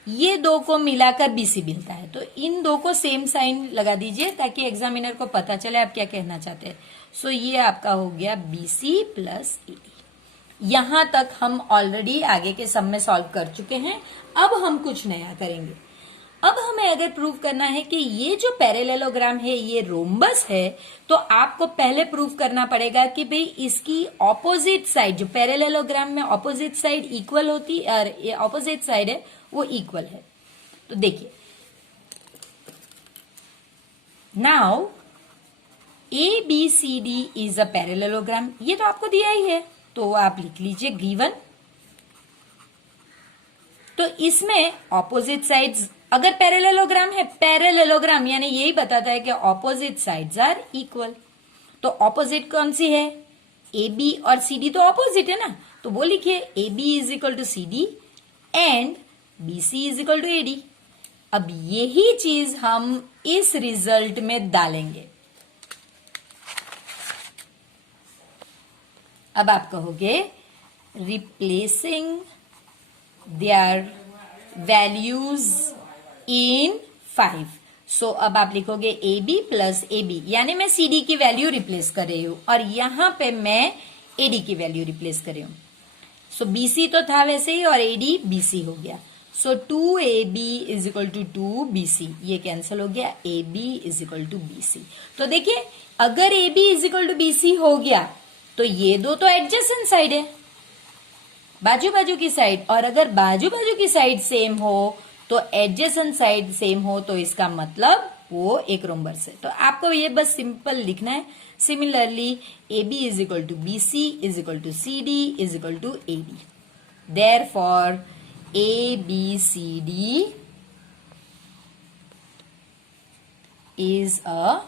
ये दो को मिलाकर BC मिलता है, तो इन दो को सेम साइन लगा दीजिए ताकि एग्जामिनर को पता चले आप क्या कहना चाहते हैं. सो ये आपका हो गया BC प्लस AD. यहां तक हम ऑलरेडी आगे के सम में सॉल्व कर चुके हैं. अब हम कुछ नया करेंगे. अब हमें अगर प्रूव करना है कि ये जो पैरेललोग्राम है ये रोम्बस है, तो आपको पहले प्रूव करना पड़ेगा कि भाई इसकी ऑपोजिट साइड, जो पैरेललोग्राम में ऑपोजिट साइड इक्वल होती और ये ऑपोजिट साइड है वो इक्वल है. तो देखिए, now ABCD is a parallelogram. ये तो आपको दिया ही है, तो आप लिख लीजिए गिवन. तो इसमें ऑपोजिट साइड्स, अगर पैरेललोग्राम है, पैरेललोग्राम यानी यही बताता है कि ऑपोजिट साइड्स आर इक्वल. तो ऑपोजिट कौन सी है? AB और CD तो ऑपोजिट है ना, तो वो लिखिए AB is equal to CD and BC is equal to AD. अब यही चीज हम इस रिजल्ट में डालेंगे. अब आप कहोगे रिप्लेसिंग देयर वैल्यूज इन 5. सो अब आप लिखोगे AB प्लस AB, यानी मैं CD की वैल्यू रिप्लेस कर रही हूं और यहां पे मैं AD की वैल्यू रिप्लेस कर रही हूं. सो BC तो था वैसे ही और AD BC हो गया. सो 2AB is equal to 2BC, ये कैंसिल हो गया. AB is equal to BC. तो देखिए, अगर AB is equal to BC हो गया तो ये दो तो एडजेसेंट साइड है, बाजू बाजू की साइड, और अगर बाजू बाजू की साइड सेम हो तो एडजेसेंट साइड सेम हो, तो इसका मतलब वो एक रोम्बस है. तो आपको ये बस सिंपल लिखना है. Similarly AB is equal to BC is equal to CD is equal to AD. Therefore ABCD is a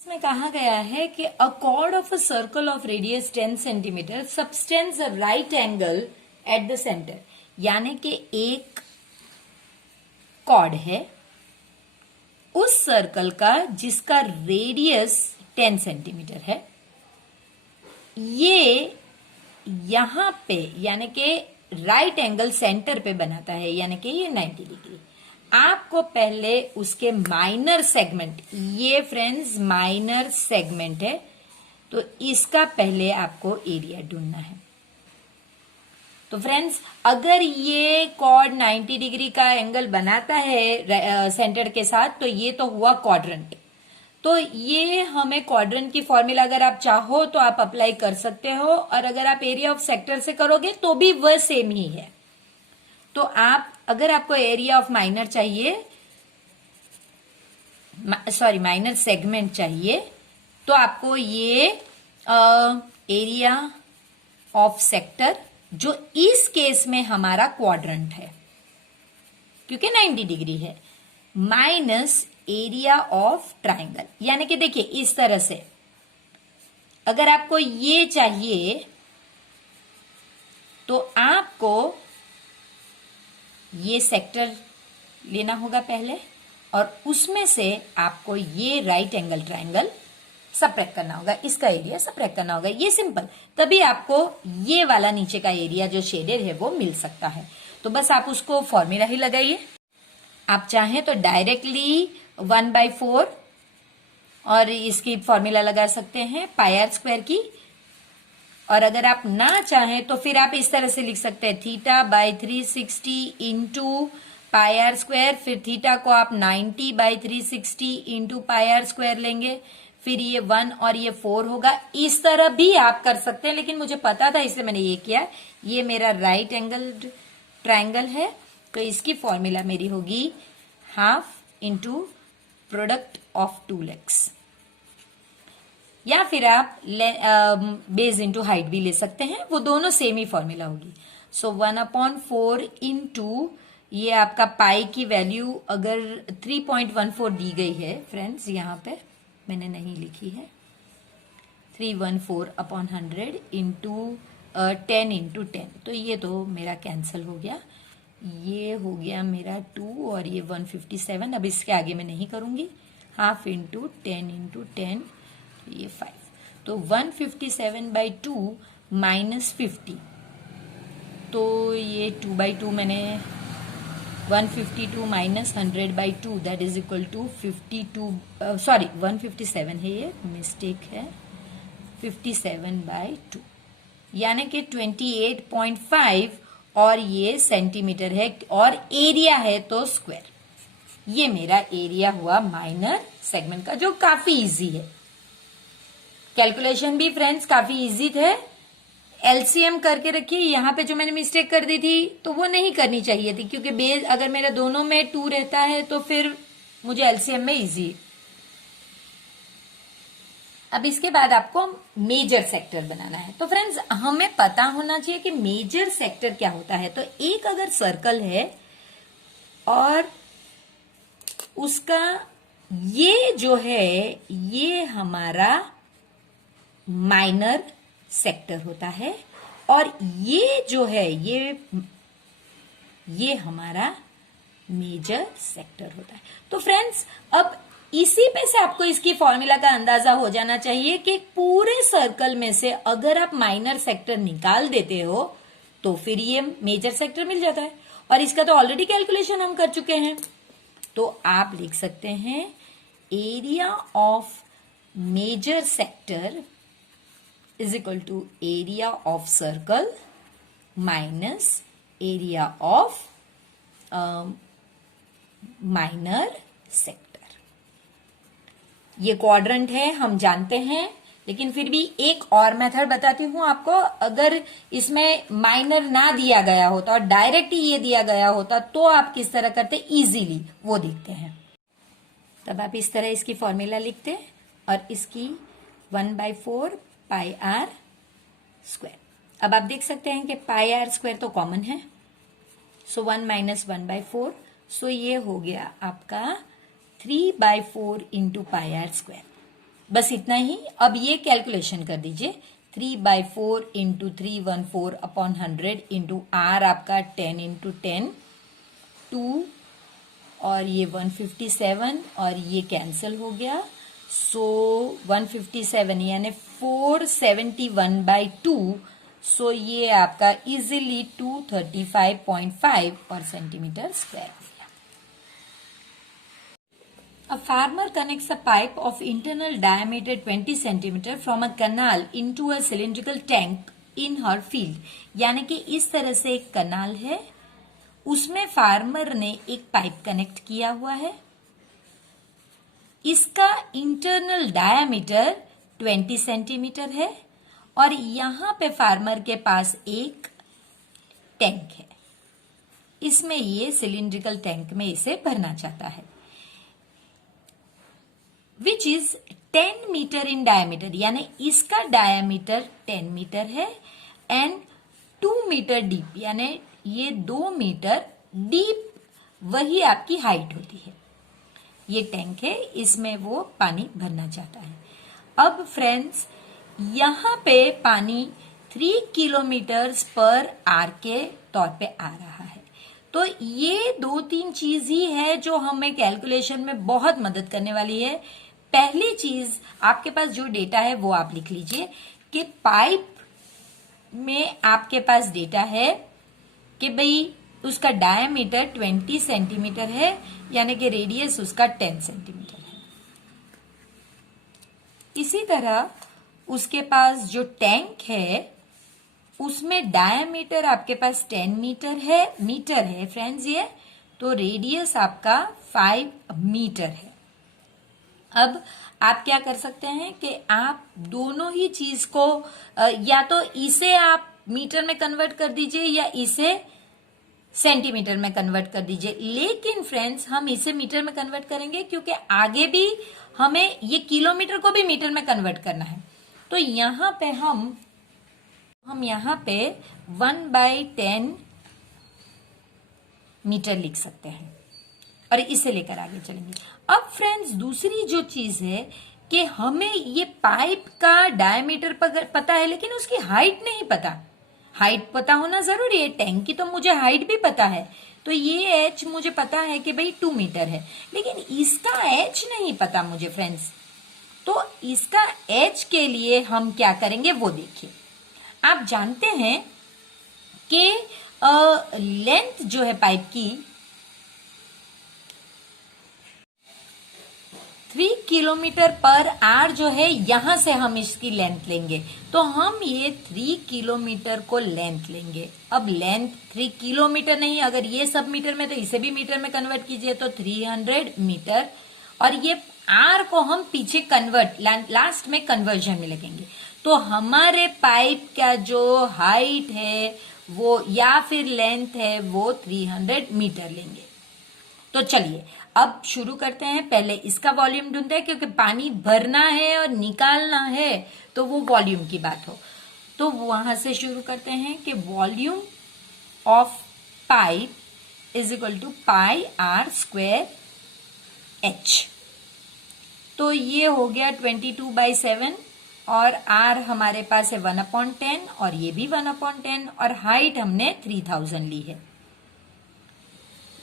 इसमें कहा गया है कि a chord of a circle of radius 10 centimetre subtends a right angle at the center. यानी कि एक कॉर्ड है उस सर्कल का जिसका रेडियस 10 सेंटीमीटर है. ये यहां पे यानी कि राइट एंगल सेंटर पे बनाता है, यानी कि ये 90 डिग्री. आपको पहले उसके माइनर सेगमेंट, ये फ्रेंड्स माइनर सेगमेंट है, तो इसका पहले आपको एरिया ढूंढना है. तो फ्रेंड्स, अगर ये कॉर्ड 90 डिग्री का एंगल बनाता है सेंटर के साथ, तो ये तो हुआ क्वाड्रेंट. तो ये हमें क्वाड्रेंट की फॉर्मूला अगर आप चाहो तो आप अप्लाई कर सकते हो, और अगर आप एरिया ऑफ सेक्टर से करोगे तो भी वह सेम ही है. तो आप, अगर आपको एरिया ऑफ माइनर चाहिए, सॉरी माइनर सेगमेंट चाहिए, तो आपको ये एरिया ऑफ सेक्टर, जो इस केस में हमारा क्वाड्रेंट है क्योंकि 90 डिग्री है, माइनस एरिया ऑफ ट्राइंगल. यानी कि देखिए इस तरह से, अगर आपको ये चाहिए तो आपको ये सेक्टर लेना होगा पहले, और उसमें से आपको ये राइट एंगल ट्रायंगल सबट्रैक्ट करना होगा, इसका एरिया सबट्रैक्ट करना होगा। ये सिंपल, तभी आपको ये वाला नीचे का एरिया जो शेडेड है वो मिल सकता है। तो बस आप उसको फॉर्मूला ही लगाइए। आप चाहें तो डायरेक्टली 1/4 और इसकी फॉर्मूला लगा सकते हैं पाई आर स्क्वायर की, और अगर आप ना चाहें तो फिर आप इस तरह से लिख सकते हैं θ/360 इंटू पाई आर स्क्वायर, फिर थीटा को आप 90/360 इंटू पाई आर स्क्वायर लेंगे, फिर ये 1 और ये 4 होगा। इस तरह भी आप कर सकते हैं, लेकिन मुझे पता था इसलिए मैंने ये किया। ये मेरा राइट एंगल ट्रायंगल है, तो इसकी फॉर्मूला मेरी होगी 1/2 into product of two legs, या फिर आप बेस इंटू हाइट भी ले सकते हैं, वो दोनों सेम ही फॉर्मूला होगी। सो 1/4 इंटू ये आपका पाई की वैल्यू अगर 3.14 दी गई है फ्रेंड्स, यहाँ पे मैंने नहीं लिखी है, 314/100 इंटू 10 इंटू 10, तो ये तो मेरा कैंसिल हो गया। ये हो गया मेरा 2 और ये 157, अब इसके आगे मैं नहीं करूंगी। 1/2 इंटू 10 इंटू 10, ये 5, तो 157/2 माइनस 50, तो ये 2/2 मैंने 152 minus 100/2 that is equal to 52, sorry 157 है, ये मिस्टेक है, 57/2 यानी कि 28.5, और ये सेंटीमीटर है और एरिया है तो स्क्वायर। ये मेरा एरिया हुआ माइनर सेगमेंट का, जो काफी इजी है। कैलकुलेशन भी फ्रेंड्स काफी इजी थे। एलसीएम करके रखिए। यहाँ पे जो मैंने मिस्टेक कर दी थी तो वो नहीं करनी चाहिए थी, क्योंकि बेस अगर मेरा दोनों में 2 रहता है तो फिर मुझे एलसीएम में इजी। अब इसके बाद आपको मेजर सेक्टर बनाना है। तो फ्रेंड्स हमें पता होना चाहिए कि मेजर सेक्टर क्या होता है। तो एक अगर सर्कल है और उसका ये जो है ये हमारा माइनर सेक्टर होता है, और ये जो है ये हमारा मेजर सेक्टर होता है। तो फ्रेंड्स अब इसी पे से आपको इसकी फॉर्मूला का अंदाजा हो जाना चाहिए कि पूरे सर्कल में से अगर आप माइनर सेक्टर निकाल देते हो तो फिर ये मेजर सेक्टर मिल जाता है, और इसका तो ऑलरेडी कैलकुलेशन हम कर चुके हैं। तो आप लिख सकते हैं area of major sector is equal to area of circle minus area of minor sector। ये क्वाड्रेंट है हम जानते हैं, लेकिन फिर भी एक और मेथड बताती हूं आपको। अगर इसमें माइनर ना दिया गया होता और डायरेक्ट ही ये दिया गया होता तो आप किस तरह करते इजीली, वो देखते हैं। तब आप इस तरह इसकी फॉर्मूला लिखते और इसकी 1/4 पाई आर स्क्वायर। अब आप देख सकते हैं कि पाई आर स्क्वायर तो कॉमन है, सो 1 माइनस 1/4, सो ये हो गया आपका 3/4 इंटू पाई आर स्क्वायर। बस इतना ही। अब ये कैलकुलेशन कर दीजिए, 3/4 इंटू 314/100 इंटू आर आपका 10 इंटू 10, 2 और ये 157 और ये कैंसिल हो गया। सो 157 यानी 471/2, सो ये आपका इजीली 235.5 पर सेंटीमीटर स्क्वायर हो गया। A farmer connects a pipe of internal diameter 20 centimeter from a canal into a cylindrical tank in her field। यानी कि इस तरह से एक कनाल है, उसमें फार्मर ने एक पाइप कनेक्ट किया हुआ है, इसका इंटरनल डायामीटर 20 सेंटीमीटर है, और यहां पे फार्मर के पास एक टैंक है, इसमें ये सिलिंड्रिकल टैंक में इसे भरना चाहता है, which is 10 metre in diameter, यानी इसका डायमीटर 10 मीटर है, एंड 2 मीटर डीप, यानी ये 2 मीटर डीप वही आपकी हाइट होती है। ये टैंक है, इसमें वो पानी भरना चाहता है। अब फ्रेंड्स यहां पे पानी 3 किलोमीटर्स पर आर के तौर पे आ रहा है। तो ये 2-3 चीज ही है जो हमें कैलकुलेशन में बहुत मदद करने वाली है। पहली चीज, आपके पास जो डेटा है वो आप लिख लीजिए कि पाइप में आपके पास डेटा है कि भाई उसका डायमीटर 20 सेंटीमीटर है, यानी कि रेडियस उसका 10 सेंटीमीटर है। इसी तरह उसके पास जो टैंक है उसमें डायमीटर आपके पास 10 मीटर है फ्रेंड्स ये, तो रेडियस आपका 5 मीटर है। अब आप क्या कर सकते हैं कि आप दोनों ही चीज को या तो इसे आप मीटर में कन्वर्ट कर दीजिए या इसे सेंटीमीटर में कन्वर्ट कर दीजिए, लेकिन फ्रेंड्स हम इसे मीटर में कन्वर्ट करेंगे क्योंकि आगे भी हमें ये किलोमीटर को भी मीटर में कन्वर्ट करना है। तो यहां पे हम यहां पे 1/10 मीटर लिख सकते हैं और इसे लेकर आगे चलेंगे। अब फ्रेंड्स दूसरी जो चीज है कि हमें ये पाइप का डायमीटर पता है लेकिन उसकी हाइट नहीं पता। हाइट पता होना जरूरी है, टैंक की तो मुझे हाइट भी पता है, तो ये एच मुझे पता है कि भाई 2 मीटर है, लेकिन इसका एच नहीं पता मुझे फ्रेंड्स। तो इसका एच के लिए हम क्या करेंगे वो देखिए। आप जानते हैं कि लेंथ जो है पाइप की 3 किलोमीटर पर आर जो है, यहां से हम इसकी लेंथ लेंगे, तो हम ये 3 किलोमीटर को लेंथ लेंगे। अब लेंथ 3 किलोमीटर नहीं, अगर ये सब मीटर में तो इसे भी मीटर में कन्वर्ट कीजिए तो 300 मीटर, और ये आर को हम पीछे कन्वर्ट लास्ट में कन्वर्जन में लगेंगे। तो हमारे पाइप का जो हाइट है वो या फिर लेंथ है वो 300 मीटर लेंगे। तो चलिए अब शुरू करते हैं। पहले इसका वॉल्यूम ढूंढते हैं क्योंकि पानी भरना है और निकालना है तो वो वॉल्यूम की बात हो, तो वहां से शुरू करते हैं कि volume of pipe is equal to pi r square h. तो ये हो गया 22/7 और आर हमारे पास है 1/10 और ये भी 1/10 और हाइट हमने 3000 ली है।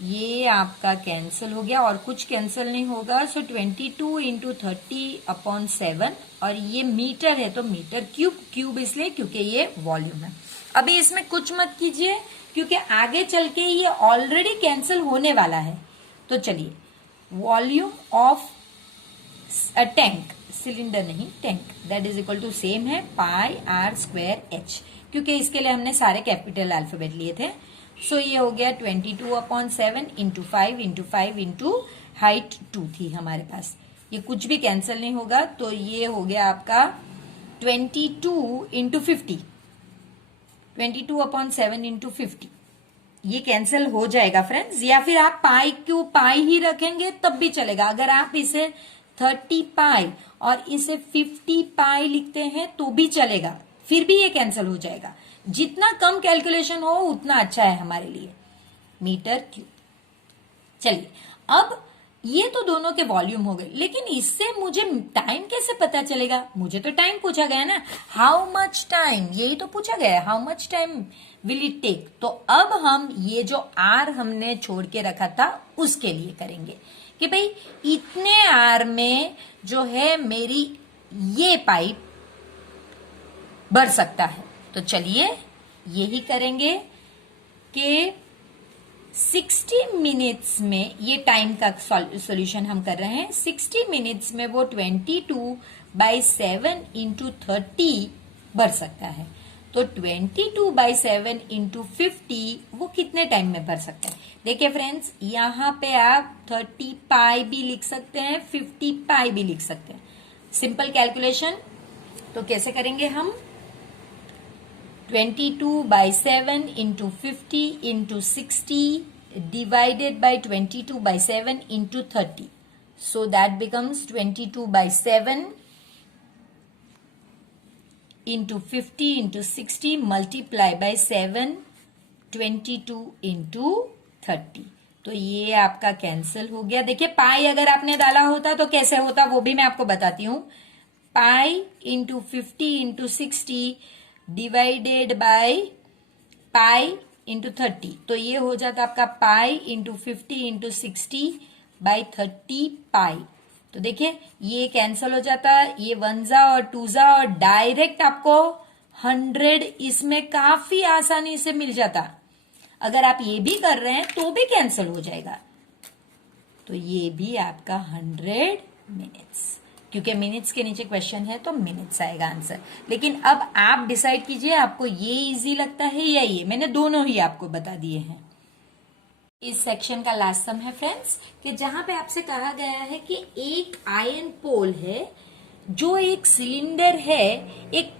ये आपका कैंसिल हो गया और कुछ कैंसिल नहीं होगा, सो 22 इंटू 30/7 और ये मीटर है तो मीटर क्यूब इसलिए क्योंकि ये वॉल्यूम है। अभी इसमें कुछ मत कीजिए क्योंकि आगे चल के ये ऑलरेडी कैंसिल होने वाला है। तो चलिए वॉल्यूम ऑफ टैंक, सिलेंडर नहीं tank, that is equal to same है पाई आर स्क्वायर एच, क्योंकि इसके लिए हमने सारे कैपिटल अल्फाबेट लिए थे। सो ये हो गया 22/7 इंटू 5 इंटू 5 इंटू हाइट 2 थी हमारे पास, ये कुछ भी कैंसिल नहीं होगा, तो ये हो गया आपका 22 इंटू 50, 22/7 इंटू 50, ये कैंसिल हो जाएगा फ्रेंड्स। या फिर आप पाई क्यों पाई ही रखेंगे तब भी चलेगा, अगर आप इसे 30 पाई और इसे 50 पाई लिखते हैं तो भी चलेगा, फिर भी ये कैंसिल हो जाएगा। जितना कम कैलकुलेशन हो उतना अच्छा है हमारे लिए, मीटर क्यूब। चलिए अब ये तो दोनों के वॉल्यूम हो गए, लेकिन इससे मुझे टाइम कैसे पता चलेगा? मुझे तो टाइम पूछा गया ना, हाउ मच टाइम, यही तो पूछा गया है, how much time will it take. तो अब हम ये जो आर हमने छोड़ के रखा था उसके लिए करेंगे कि भाई इतने आर में जो है मेरी ये पाइप भर सकता है। तो चलिए यही करेंगे कि 60 मिनट्स में, ये टाइम का सॉल्यूशन हम कर रहे हैं, 60 मिनट्स में वो 22/7 इंटू 30 भर सकता है। तो 22/7 इंटू 50 वो कितने टाइम में भर सकता है? देखिए फ्रेंड्स, यहाँ पे आप 30 पाई भी लिख सकते हैं, 50 पाई भी लिख सकते हैं। सिंपल कैलकुलेशन तो कैसे करेंगे हम? 22/7 into 50 into 60 divided by 22/7 into 30. So that becomes 22/7 into 50 into 60 multiply by 7, 22 into 30. तो ये आपका कैंसिल हो गया। देखिए पाई अगर आपने डाला होता तो कैसे होता वो भी मैं आपको बताती हूँ। Pi into 50 into 60 divided by pi into 30, तो ये हो जाता आपका पाई इंटू 50 इंटू 60 बाई 30 पाई। तो देखिए ये कैंसल हो जाता, ये 1 जा और 2 जा और डायरेक्ट आपको 100 इसमें काफी आसानी से मिल जाता। अगर आप ये भी कर रहे हैं तो भी कैंसल हो जाएगा, तो ये भी आपका 100 मिनट्स, क्योंकि मिनट्स के नीचे क्वेश्चन है तो मिनट्स आएगा आंसर। लेकिन अब आप डिसाइड कीजिए आपको ये इजी लगता है या ये, मैंने दोनों ही आपको बता दिए हैं। इस सेक्शन का लास्ट सम है फ्रेंड्स कि जहां पे आपसे कहा गया है कि एक आयरन पोल है जो एक सिलेंडर है, एक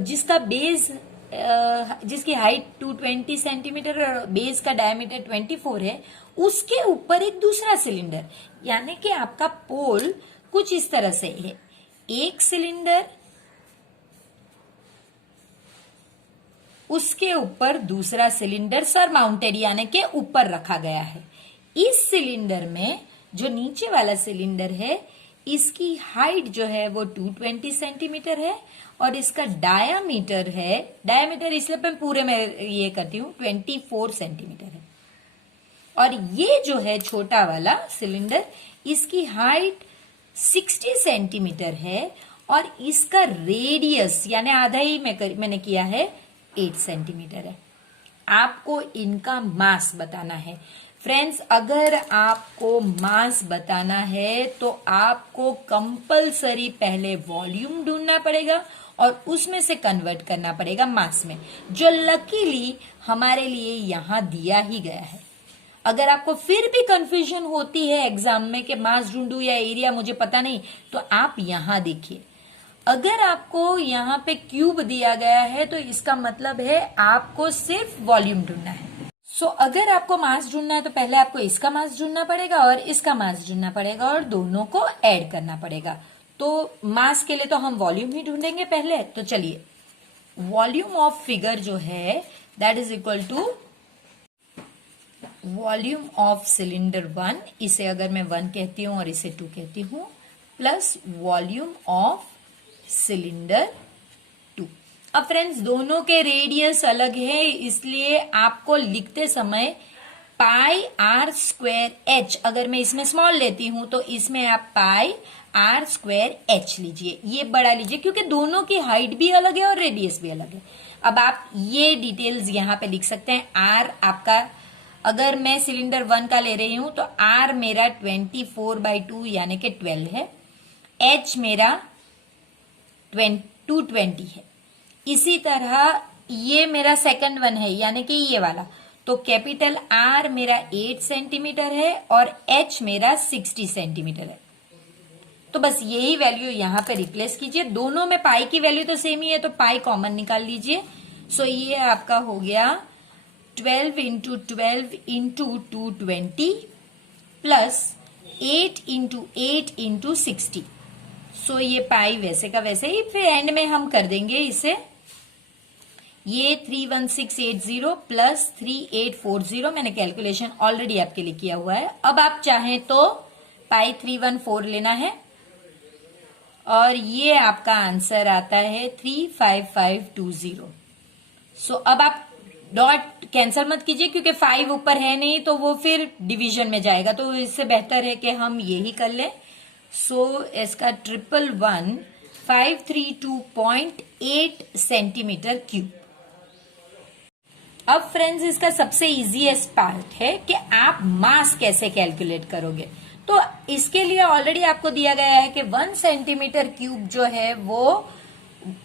जिसका बेस जिसकी हाइट 220 सेंटीमीटर और बेस का डायमीटर 24 है, उसके ऊपर एक दूसरा सिलेंडर, यानी कि आपका पोल कुछ इस तरह से है। एक सिलेंडर, उसके ऊपर दूसरा सिलेंडर सरमाउंटेड यानी के ऊपर रखा गया है। इस सिलेंडर में जो नीचे वाला सिलेंडर है, इसकी हाइट जो है वो 220 सेंटीमीटर है और इसका डायामीटर है, डायामीटर इसलिए मैं पूरे में ये करती हूं, 24 सेंटीमीटर है। और ये जो है छोटा वाला सिलेंडर, इसकी हाइट 60 सेंटीमीटर है और इसका रेडियस यानी आधा ही मैंने किया है 8 सेंटीमीटर है। आपको इनका मास बताना है फ्रेंड्स। अगर आपको मास बताना है तो आपको कंपलसरी पहले वॉल्यूम ढूंढना पड़ेगा और उसमें से कन्वर्ट करना पड़ेगा मास में, जो लकीली हमारे लिए यहां दिया ही गया है। अगर आपको फिर भी कंफ्यूजन होती है एग्जाम में कि मास ढूंढूं या एरिया मुझे पता नहीं, तो आप यहां देखिए, अगर आपको यहाँ पे क्यूब दिया गया है तो इसका मतलब है आपको सिर्फ वॉल्यूम ढूंढना है। सो अगर आपको मास ढूंढना है तो पहले आपको इसका मास ढूंढना पड़ेगा और इसका मास ढूंढना पड़ेगा और दोनों को ऐड करना पड़ेगा। तो मास के लिए तो हम वॉल्यूम ही ढूंढेंगे पहले। तो चलिए, वॉल्यूम ऑफ फिगर जो है that is equal to volume of cylinder 1, इसे अगर मैं 1 कहती हूं और इसे 2 कहती हूं, प्लस वॉल्यूम ऑफ सिलेंडर 2। अब फ्रेंड्स दोनों के रेडियस अलग है, इसलिए आपको लिखते समय पाई आर स्क्वायर एच, अगर मैं इसमें स्मॉल लेती हूं तो इसमें आप पाई आर स्क्वायर एच लीजिए, ये बड़ा लीजिए, क्योंकि दोनों की हाइट भी अलग है और रेडियस भी अलग है। अब आप ये डिटेल्स यहां पे लिख सकते हैं। आर आपका, अगर मैं सिलेंडर 1 का ले रही हूं तो आर मेरा 24/2 यानी कि 12 है, एच मेरा 220 है। इसी तरह ये मेरा सेकंड वन है यानी कि ये वाला, तो कैपिटल आर मेरा 8 सेंटीमीटर है और एच मेरा 60 सेंटीमीटर है। तो बस यही वैल्यू यहां पे रिप्लेस कीजिए। दोनों में पाई की वैल्यू तो सेम ही है तो पाई कॉमन निकाल लीजिए। सो ये आपका हो गया 12 into 12 into 220 plus 8 into 8 into 60। सो ये पाई वैसे का वैसे ही, फिर एंड में हम कर देंगे इसे, ये 31680 प्लस 3840 मैंने कैलकुलेशन ऑलरेडी आपके लिए किया हुआ है। अब आप चाहें तो पाई 314 लेना है और ये आपका आंसर आता है 35520। सो अब आप डॉट कैंसल मत कीजिए क्योंकि 5 ऊपर है नहीं तो वो फिर डिवीजन में जाएगा, तो इससे बेहतर है कि हम यही कर लें। सो इसका 111 532.8 सेंटीमीटर क्यूब। अब फ्रेंड्स इसका सबसे इजीएस्ट पार्ट है कि आप मास कैसे कैलकुलेट करोगे। तो इसके लिए ऑलरेडी आपको दिया गया है कि 1 सेंटीमीटर क्यूब जो है वो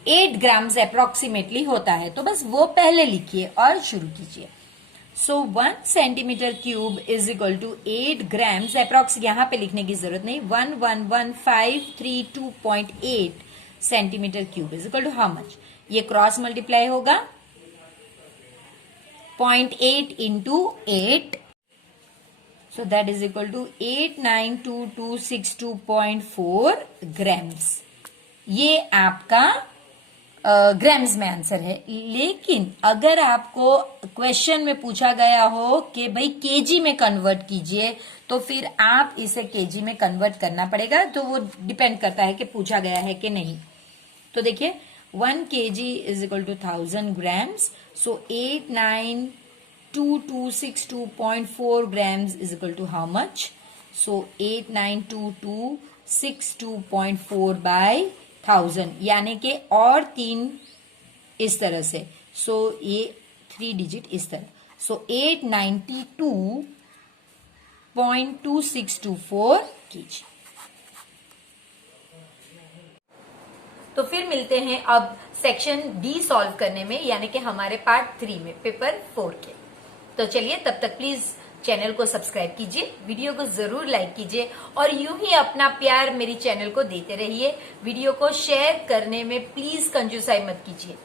8 ग्राम्स अप्रोक्सीमेटली होता है, तो बस वो पहले लिखिए और शुरू कीजिए। So 1 centimetre cube is equal to 8 grams approx, यहां पे लिखने की जरूरत नहीं, 111,532.8 centimetre cube is equal to how much, ये क्रॉस मल्टीप्लाई होगा 0.8 into 8, so that is equal to 892262.4 grams. ये आपका ग्राम्स में आंसर है। लेकिन अगर आपको क्वेश्चन में पूछा गया हो कि भाई केजी में कन्वर्ट कीजिए, तो फिर आप इसे केजी में कन्वर्ट करना पड़ेगा, तो वो डिपेंड करता है कि पूछा गया है कि नहीं। तो देखिए 1 kg is equal to 1000 grams. So 8922262.4 grams is equal to how much? So 8922262.4 by 1000, यानी कि और 3 इस तरह से. सो ये 3 डिजिट इस तरह. सो 892.2624 kg. तो फिर मिलते हैं अब सेक्शन डी सॉल्व करने में, यानी कि हमारे पार्ट 3 में, पेपर 4 के. तो चलिए, तब तक प्लीज चैनल को सब्सक्राइब कीजिए, वीडियो को जरूर लाइक कीजिए और यूं ही अपना प्यार मेरी चैनल को देते रहिए. वीडियो को शेयर करने में प्लीज कंजूसाई मत कीजिए.